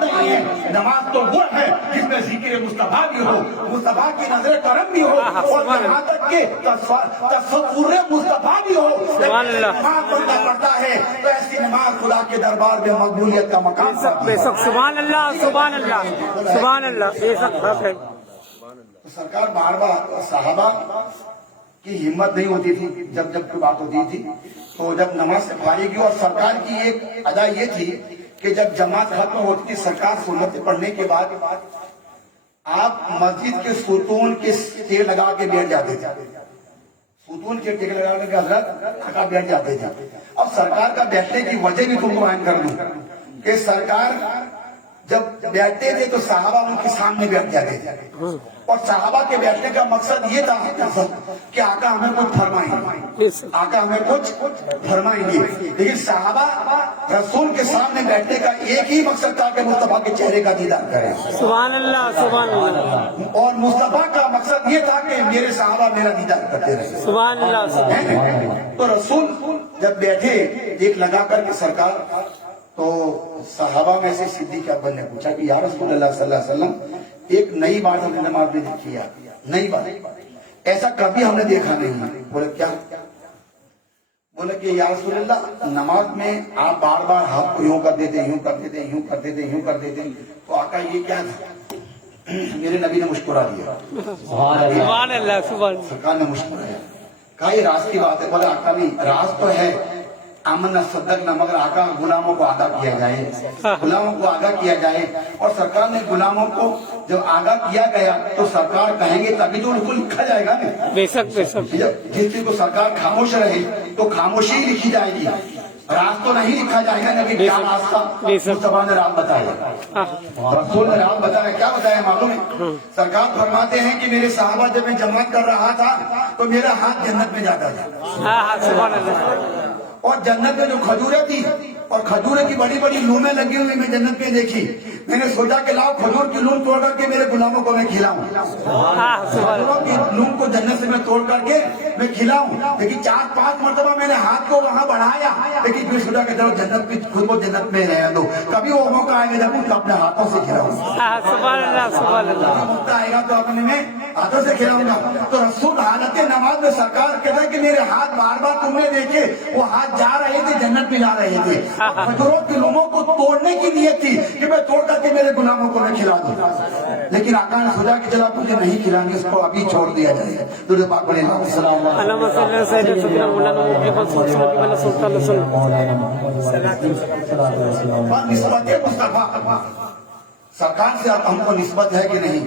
नहीं है। नमाज तो वो है जिसमें जिक्र मुस्तफा भी हो, मुस्तफा की नजर करम भी हो, और यहाँ तक के तस्वुर मुस्तफा भी हो। नमाज बंदा पढ़ता है तो ऐसी नमाज खुदा के दरबार में मकबूलियत का मकाम। बेशक सुभान अल्लाह सुभान अल्लाह सुभान अल्लाह। बेशक हक है। तो सरकार बार बार साहबा की हिम्मत नहीं होती थी, जब कोई बात होती थी तो जब नमाज से फारिग हुई। और सरकार की एक अदा ये थी कि जब जमात खत्म होती थी, सरकार सुन्नत पढ़ने के बाद आप मस्जिद के सुतून के टेक लगा के बैठ जाते थे, सुतून के टेक लगा के हजरत आका बैठ जाते थे। अब सरकार का बैठने की वजह भी तुमको बयान कर दूं कि सरकार जब बैठते थे तो साहबा उनके सामने बैठ जाते थे, और साहबा के बैठने का मकसद ये था कि आका हमें कुछ फरमाएंगे, आका हमें कुछ फरमाएंगे। लेकिन साहबा रसूल के सामने बैठने का एक ही मकसद था कि मुस्तफा के चेहरे का दीदार करें। सुभान अल्लाह सुभान अल्लाह। और मुस्तफा का मकसद ये था कि मेरे साहबा मेरा दीदार करते रहे। सुभान अल्लाह। तो रसूल जब बैठे एक लगा करके सरकार, तो सहाबा में से सिद्दीक़ अकबर ने पूछा कि या रसूलल्लाह सल्लल्लाहु अलैहि वसल्लम, एक नई बात हमने नमाज में देखी है, नई बात, ऐसा कभी हमने देखा नहीं। बोले क्या? बोले कि या रसूलल्लाह, नमाज में आप बार बार हाथ को यूं कर देते, यूं कर देते, यूं कर देते, यूं कर देते, तो आका ये क्या था? मेरे नबी ने मुस्कुरा दिया। सुभान अल्लाह सुभान। सरकार ने मुस्कुराया, कहा ये राज की बात है। बोले आका नहीं, राज तो है अमन सदक न, मगर आका गुलामों को आगा किया जाए, गुलामों को आगा किया जाए। और सरकार ने गुलामों को जब आगा किया गया तो सरकार कहेंगे तभी तो उनको लिखा जाएगा ना। बेशक बेशक। जिस चीज को सरकार खामोश रहे तो खामोशी ही लिखी जाएगी, राज तो नहीं लिखा जाएगा। नबी क्या रास्ता मुस्तफा ने राज बताया, रसूल ने राज बताया। क्या बताया मालूम है? सरकार फरमाते हैं कि मेरे साहबा जब मैं जमात कर रहा था तो मेरा हाथ जन्नत में जाता था। सुभान अल्लाह। और जन्नत में जो खजूरें थी, और खजूरें की बड़ी बड़ी लूमें लगी हुई मैं जन्नत में देखी। मैंने सोचा कि लाओ खजूर की लूम तोड़ करके मेरे गुलामों को मैं खिलाऊं, खजूरों की लूम को जन्नत से मैं तोड़ करके मैं खिलाऊं। लेकिन 4-5 मरतबा मैंने हाथ को वहां बढ़ाया, लेकिन फिर सोचा कि चलो जन्नत की खुद को जन्नत में रहने दो, कभी वो मौका आएगा जब उनको अपने हाथों से खिलाऊं। मौका आएगा तो अपने में हाथों से खिलाऊंगा। तो रसूल हालत नमाज में सरकार कहता है कि मेरे हाथ बार बार तुमने देखे, वो हाथ जा रहे थे जन्नत में जा रहे थे। खजूरों की लूमों को तोड़ने की नीयत थी कि मैं तोड़ करके मेरे गुलामों को मैं खिला दूं, लेकिन आका ने सोचा कि चला तुझे नहीं खिलाएंगे, इसको अभी छोड़ दिया जाए। तुझे पाक बड़े मुस्तफा सरकार से हमको निस्बत है कि नहीं?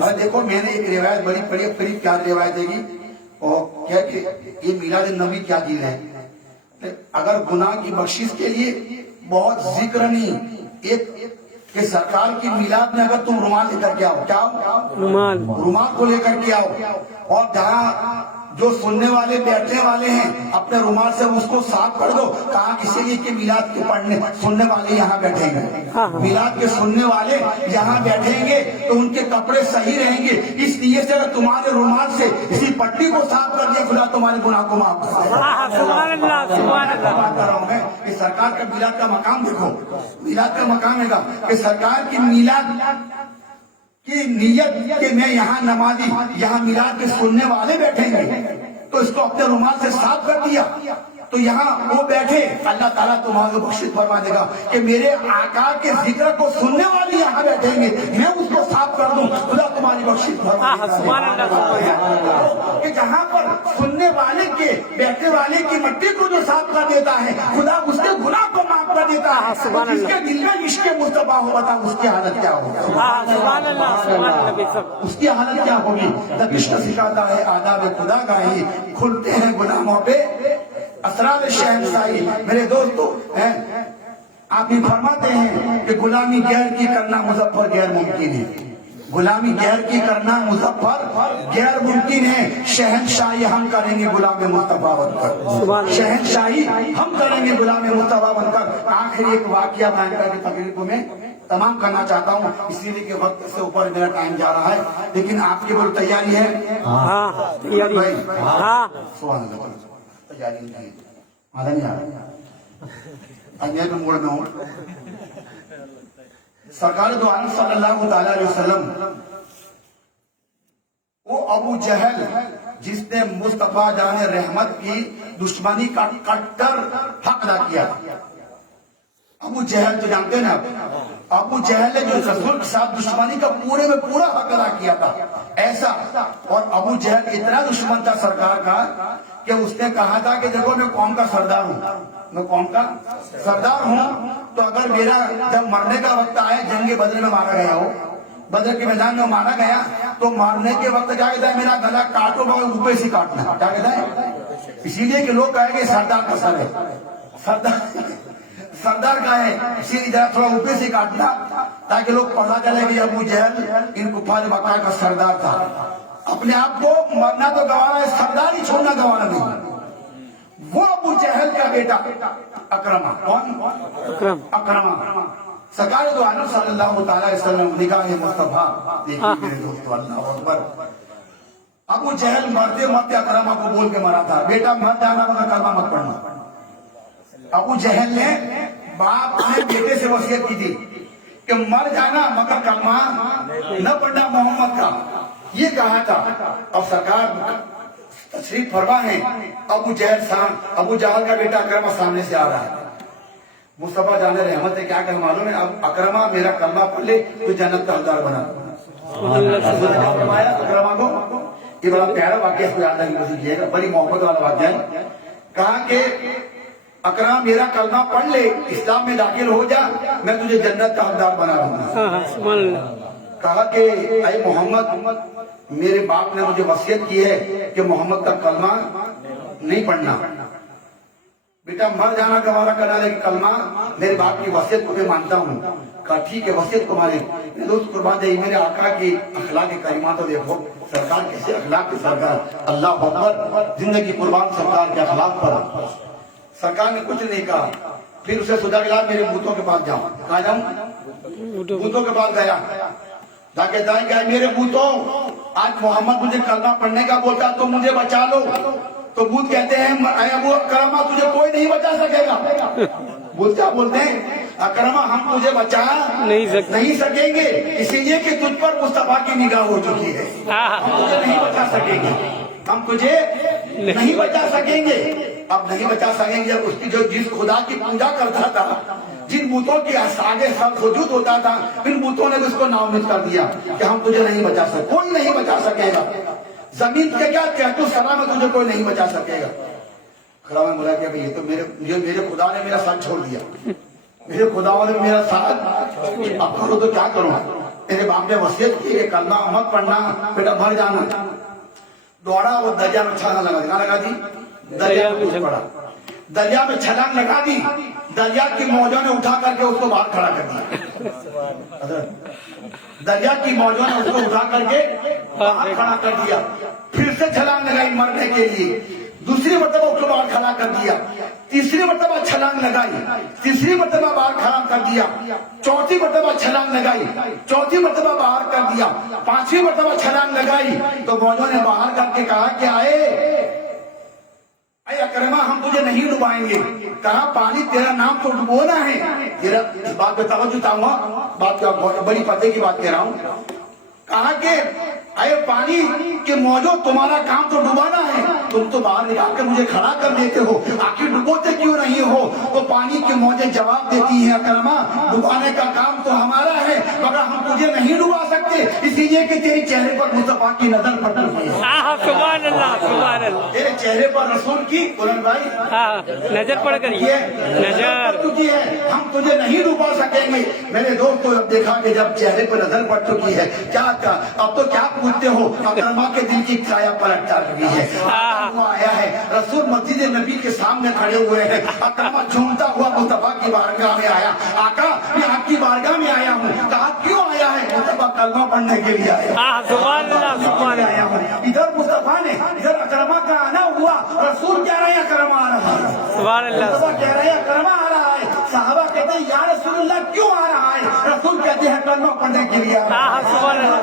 और देखो मैंने एक रिवायत बड़ी करीब क्या रिवायत देगी, और क्या कि ये मिलाद नबी क्या चीज है? अगर गुनाह की बख्शिश के लिए बहुत जिक्र नहीं, एक कि सरकार की मिलाद में अगर तुम रुमाल लेकर के आओ, क्या रुमाल को लेकर के आओ, और जहाँ जो सुनने वाले बैठने वाले हैं अपने रुमाल से उसको साफ कर दो। कहा इसीलिए कि मिलाद के पढ़ने सुनने वाले यहाँ बैठेंगे, मिलाद के सुनने वाले यहाँ बैठेंगे तो उनके कपड़े सही रहेंगे। इसलिए से अगर तुम्हारे रुमाल से इसी पट्टी को साफ कर दिया, खुदा तुम्हारे गुनाह को माफ कर देगा। सुभान अल्लाह, सुभान अल्लाह। बात कर रहा हूँ मैं कि सरकार का मिलाद का मकाम देखो, मिलाद का मकाम है कि सरकार की मिलाद की नियत कि मैं यहाँ नमाजी, यहाँ मिलाद के सुनने वाले बैठेंगे, तो इसको अपने रुमाल से साफ कर दिया तो यहाँ वो बैठे, अल्लाह ताला तुम्हारे बख्शिश फरमा देगा कि मेरे आका के जिक्र को सुनने वाले यहाँ बैठेंगे, मैं उसको साफ कर दूं, खुदा तुम्हारी बख्शिश फरमा देगा। कि जहाँ पर सुनने वाले के बैठने वाले की मिट्टी को जो साफ कर देता है, खुदा उसके गुनाह को माफ कर देता है। जिसके दिल में इश्क़ मुस्तफा हो, बता उसकी हालत क्या होगी? उसकी हालत क्या होगी? जब इश्क़ सिखाता है आदाब खुदा गाही, खुलते हैं गुनाहों पे असरार शहंशाही। मेरे दोस्तों हैं, आप ही फरमाते हैं कि गुलामी गैर की करना मुजफ्फर गैर मुमकिन है। गुलामी गैर की करना मुजफ्फर गैर मुमकिन है। शहंशाही हम करेंगे गुलाम मुस्तफा बनकर, शहंशाही हम करेंगे गुलाम मुस्तफा बनकर। आखिरी एक वाकया बयान करके तकरीर को मैं तमाम करना चाहता हूँ, इसीलिए कि वक्त से ऊपर मेरा टाइम जा रहा है, लेकिन आपकी बोल तैयारी है? तैयारी भाई, तैयारी नहीं, आधा नहीं आ रहा, अन्याय के मोड़ में हूँ। सरकार दो आलम सल्लल्लाहु अलैहि वसल्लम, वो अबू जहल जिसने मुस्तफा जाने रहमत की दुश्मनी का कट्टर हक अदा किया। अबू जहल तो जानते हैं ना, अबू जहल ने जो रसूल के साथ दुश्मनी का पूरे में पूरा हक अदा किया था, ऐसा। और अबू जहल इतना दुश्मन था सरकार का कि उसने कहा था कि देखो मैं कौम का सरदार हूँ, मैं कौम का सरदार हूँ, तो अगर मेरा जब मरने का वक्त आए, जंग बदर में मारा गया हो, बदर के मैदान में मारा गया, तो मारने के वक्त क्या कहता है, मेरा गला काटो मगर ऊपर से काटना, क्या कहता है? इसीलिए कि लोग कहेंगे सरदार का सर है, सरदार का है, इसीलिए जरा थोड़ा ऊपर से काटना ताकि लोग पता चले कि अबू जहल इन कुफार मक्का का सरदार था। अपने आप को मरना तो गवारा है, सरदार ही छोड़ना गवारा नहीं। वो अबू जहल का बेटा अकरमा, कौन? अकरमा। सरकार दो आलम सल्लल्लाहु अलैहि वसल्लम निगाह मुस्तफा, देखिए मेरे दोस्तों, अल्लाह अकबर। अबू जहल मरते मरते अकरमा को बोल के मरा था, बेटा मर जाना मगर कलमा मत पढ़ना। अबू जहल ने बाप ने बेटे से वसीयत की थी कि मर जाना मगर कलमा न पढ़ना मोहम्मद का, ये कहा था। अब सरकार तशरीफ फरमा है, अबू जहल का बेटा अकरमा सामने से आ रहा है। मुस्तफा जाने रहमत है क्या कर मालूम है, अब अकरमा मेरा कलमा पढ़ ले तो जन्नत का हकदार बना। अकरमा को ये बड़ा प्यारा वाक्य याद रखिएगा, बड़ी मोहब्बत वाला वाक्य है। कहा कि अकरमा मेरा कलमा पढ़ ले, इस्लाम में दाखिल हो जा, मैं तुझे जन्नत का हकदार बना दूंगा। कहा कि अरे मोहम्मद, मेरे बाप ने मुझे वसीयत की है कि मोहम्मद का कलमा नहीं पढ़ना, बेटा मर जाना गवारा करना, लेकिन कलमा मेरे बाप की वसीयत को मैं मानता हूँ। कहा ठीक है, वसीयत को माने। दोस्त कुर्बान दे, मेरे आका की अखलाक करीमा तो देखो, सरकार कैसे अखलाक की सरकार, अल्लाह अकबर, जिंदगी कुर्बान सरकार के अखलाक पर। सरकार ने कुछ नहीं कहा, फिर उसे सुधा के मेरे बूतों के पास जाऊं। कहा जाऊं? बूतों के पास गया, जाके बताएं मेरे बूतों, आज मोहम्मद मुझे कलमा पढ़ने का बोलता तो मुझे बचा लो। तो बूत कहते हैं अबू अकरमा तुझे कोई नहीं बचा सकेगा। बूत क्या बोलते हैं, अकरमा हम तुझे बचा नहीं सकेंगे, इसीलिए कि तुझ पर मुस्तफा की निगाह हो चुकी है, हम तुझे नहीं बचा सकेंगे, हम तुझे नहीं बचा सकेंगे। अब नहीं बचा सकेंगे, उसकी जो जिस खुदा की पूजा करता था, जिन बूतों के आगे सब सुजूद होता था, इन बूतों ने उसको नाउमीद कर दिया कि हम तुझे नहीं बचा सकते, कोई नहीं बचा सकेगा। जमीन के क्या कहते सला में तुझे कोई नहीं बचा सकेगा। खड़ा में बोला कि ये तो मेरे खुदा ने मेरा साथ छोड़ दिया, मेरे खुदा ने मेरा साथ, अब करो तो क्या करूं। मेरे बाप ने वसीयत की कि कलमा मत पढ़ना, बेटा मर जाना। दौड़ा वो दरिया में छलांग लगा दी, दरिया में पड़ा, दरिया में छलांग लगा दी, दरिया की मौजों ने उठा करके उसको बाहर खड़ा कर दिया, दरिया की मौजों ने उसको उठा करके बाहर खड़ा कर दिया। फिर से छलांग लगाई मरने के लिए, दूसरी मरतबा उसको बाहर खड़ा कर दिया, तीसरी मरतबा छलांग लगाई, तीसरी मरतबा बाहर खड़ा कर दिया, चौथी मरतबा छलांग लगाई, चौथी मरतबा बाहर कर दिया, पांचवी मरतबा छलांग लगाई तो मौजों ने बाहर करके कहा कि अरे अकरमा हम तुझे नहीं डुबाएंगे। कहा पानी तेरा नाम तो डुबोना है। तेरा इस बात पे तवज्जो चाहूंगा, बात का बड़ी पते की बात कह रहा हूँ। कहा कि अरे पानी के मौजों तुम्हारा काम तो डुबाना है, तुम तो बाहर निकाल के मुझे खड़ा कर देते हो, आखिर डुबोते क्यों नहीं हो? तो पानी के मौजें जवाब देती हैं अकरमा डुबाने का काम तो हमारा है मगर हम तुझे नहीं डुबा सकते, इसीलिए कि तेरे चेहरे पर मुस्तफा की नजर पड़ रही है। सुभान अल्लाह, सुभान अल्लाह। तेरे चेहरे पर रसूल की बुलंद भाई नजर पड़ गई है, नजर चुकी है, हम तुझे नहीं डुबा सकेंगे। मेरे दोस्तों अब देखा कि जब चेहरे पर नजर पड़ चुकी है क्या अब तो क्या पूछते हो? अकरमा के दिल की काया पलट जा चुकी है। वो आया है, रसूल मस्जिद नबी के सामने खड़े हुए हैं, अकरमा झूमता हुआ मुस्तफा की बारगाह में आया। आका मैं आपकी बारगाह में आया हूँ। कहा क्यों आया है? मुस्तफा कलमा पढ़ने के लिए आया। सुभान अल्लाह, सुभान आया हूँ। इधर मुस्तफा ने, इधर अकरमा का आना हुआ, रसूल कह रहे हैं अकरमा आ रहा है, सुभान अल्लाह, मुस्तफा कह रहे हैं अकरमा आ रहा है। साहबा कहते हैं या रसूलुल्लाह क्यों आ रहा है? रसूल कहते हैं कलमा पढ़ने के लिए आ रहा है। सुभान अल्लाह,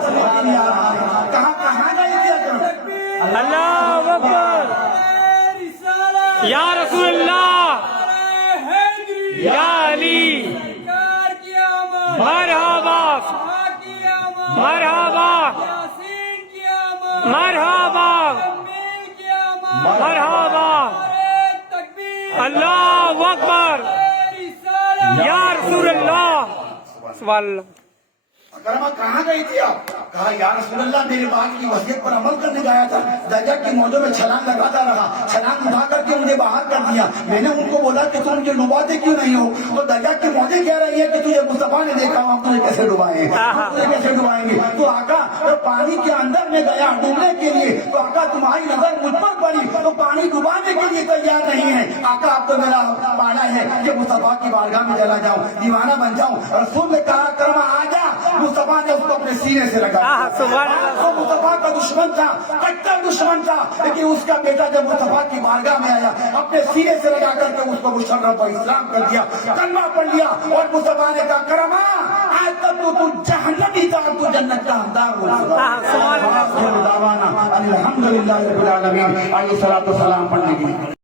कहाँ गए थे अकरम? अल्लाह अकबर, या रसूलल्लाह, या अली, मरहबा मरहबा मरहबा मरहबा, अल्लाह अकबर, या रसूलल्लाह, सुभान अल्लाह। अकरमा कहाँ गई थी आप? कहा या रसूलल्लाह मेरे बाप की वसीयत पर अमल करने गया था, दरिया की मौजों में छलांग लगाता रहा, छलांग उठा करके मुझे बाहर कर दिया। मैंने उनको बोला कि तुम मुझे डुबाते क्यों नहीं हो? तो दरिया की मौजें कह रही है कि तुझे मुस्तफा ने देखा, हम तुझे कैसे डुबाएंगे, तुझे कैसे डुबाएंगे? तो आका तो पानी के अंदर में गया डूबने के लिए, तो आका तुम्हारी नजर मुझ पर पड़ी तो पानी डुबाने के लिए तैयार नहीं है। आका अब तो मेरा पाना है कि मुस्तफा की बारगाह में चला जाऊं, दीवाना बन जाऊं। रसूल ने कहा अकरमा आ जा। मुस्तफा ने उसको अपने सीने से लगा। तो मुस्तफा का दुश्मन था, कट्टर दुश्मन था, लेकिन उसका बेटा जब मुस्तफा की बारगाह में आया अपने सीने से लगा करके उसको मुशर्रफ और इस्लाम कर दिया, कलमा पढ़ लिया और मुस्तफा ने कहा करमा आज तक तो तू जहन्नमी था, तू जन्नत का हकदार हो। अल्हम्दुलिल्लाह रब्बिल आलमीन। आइए सलातो सलाम पढ़ने की।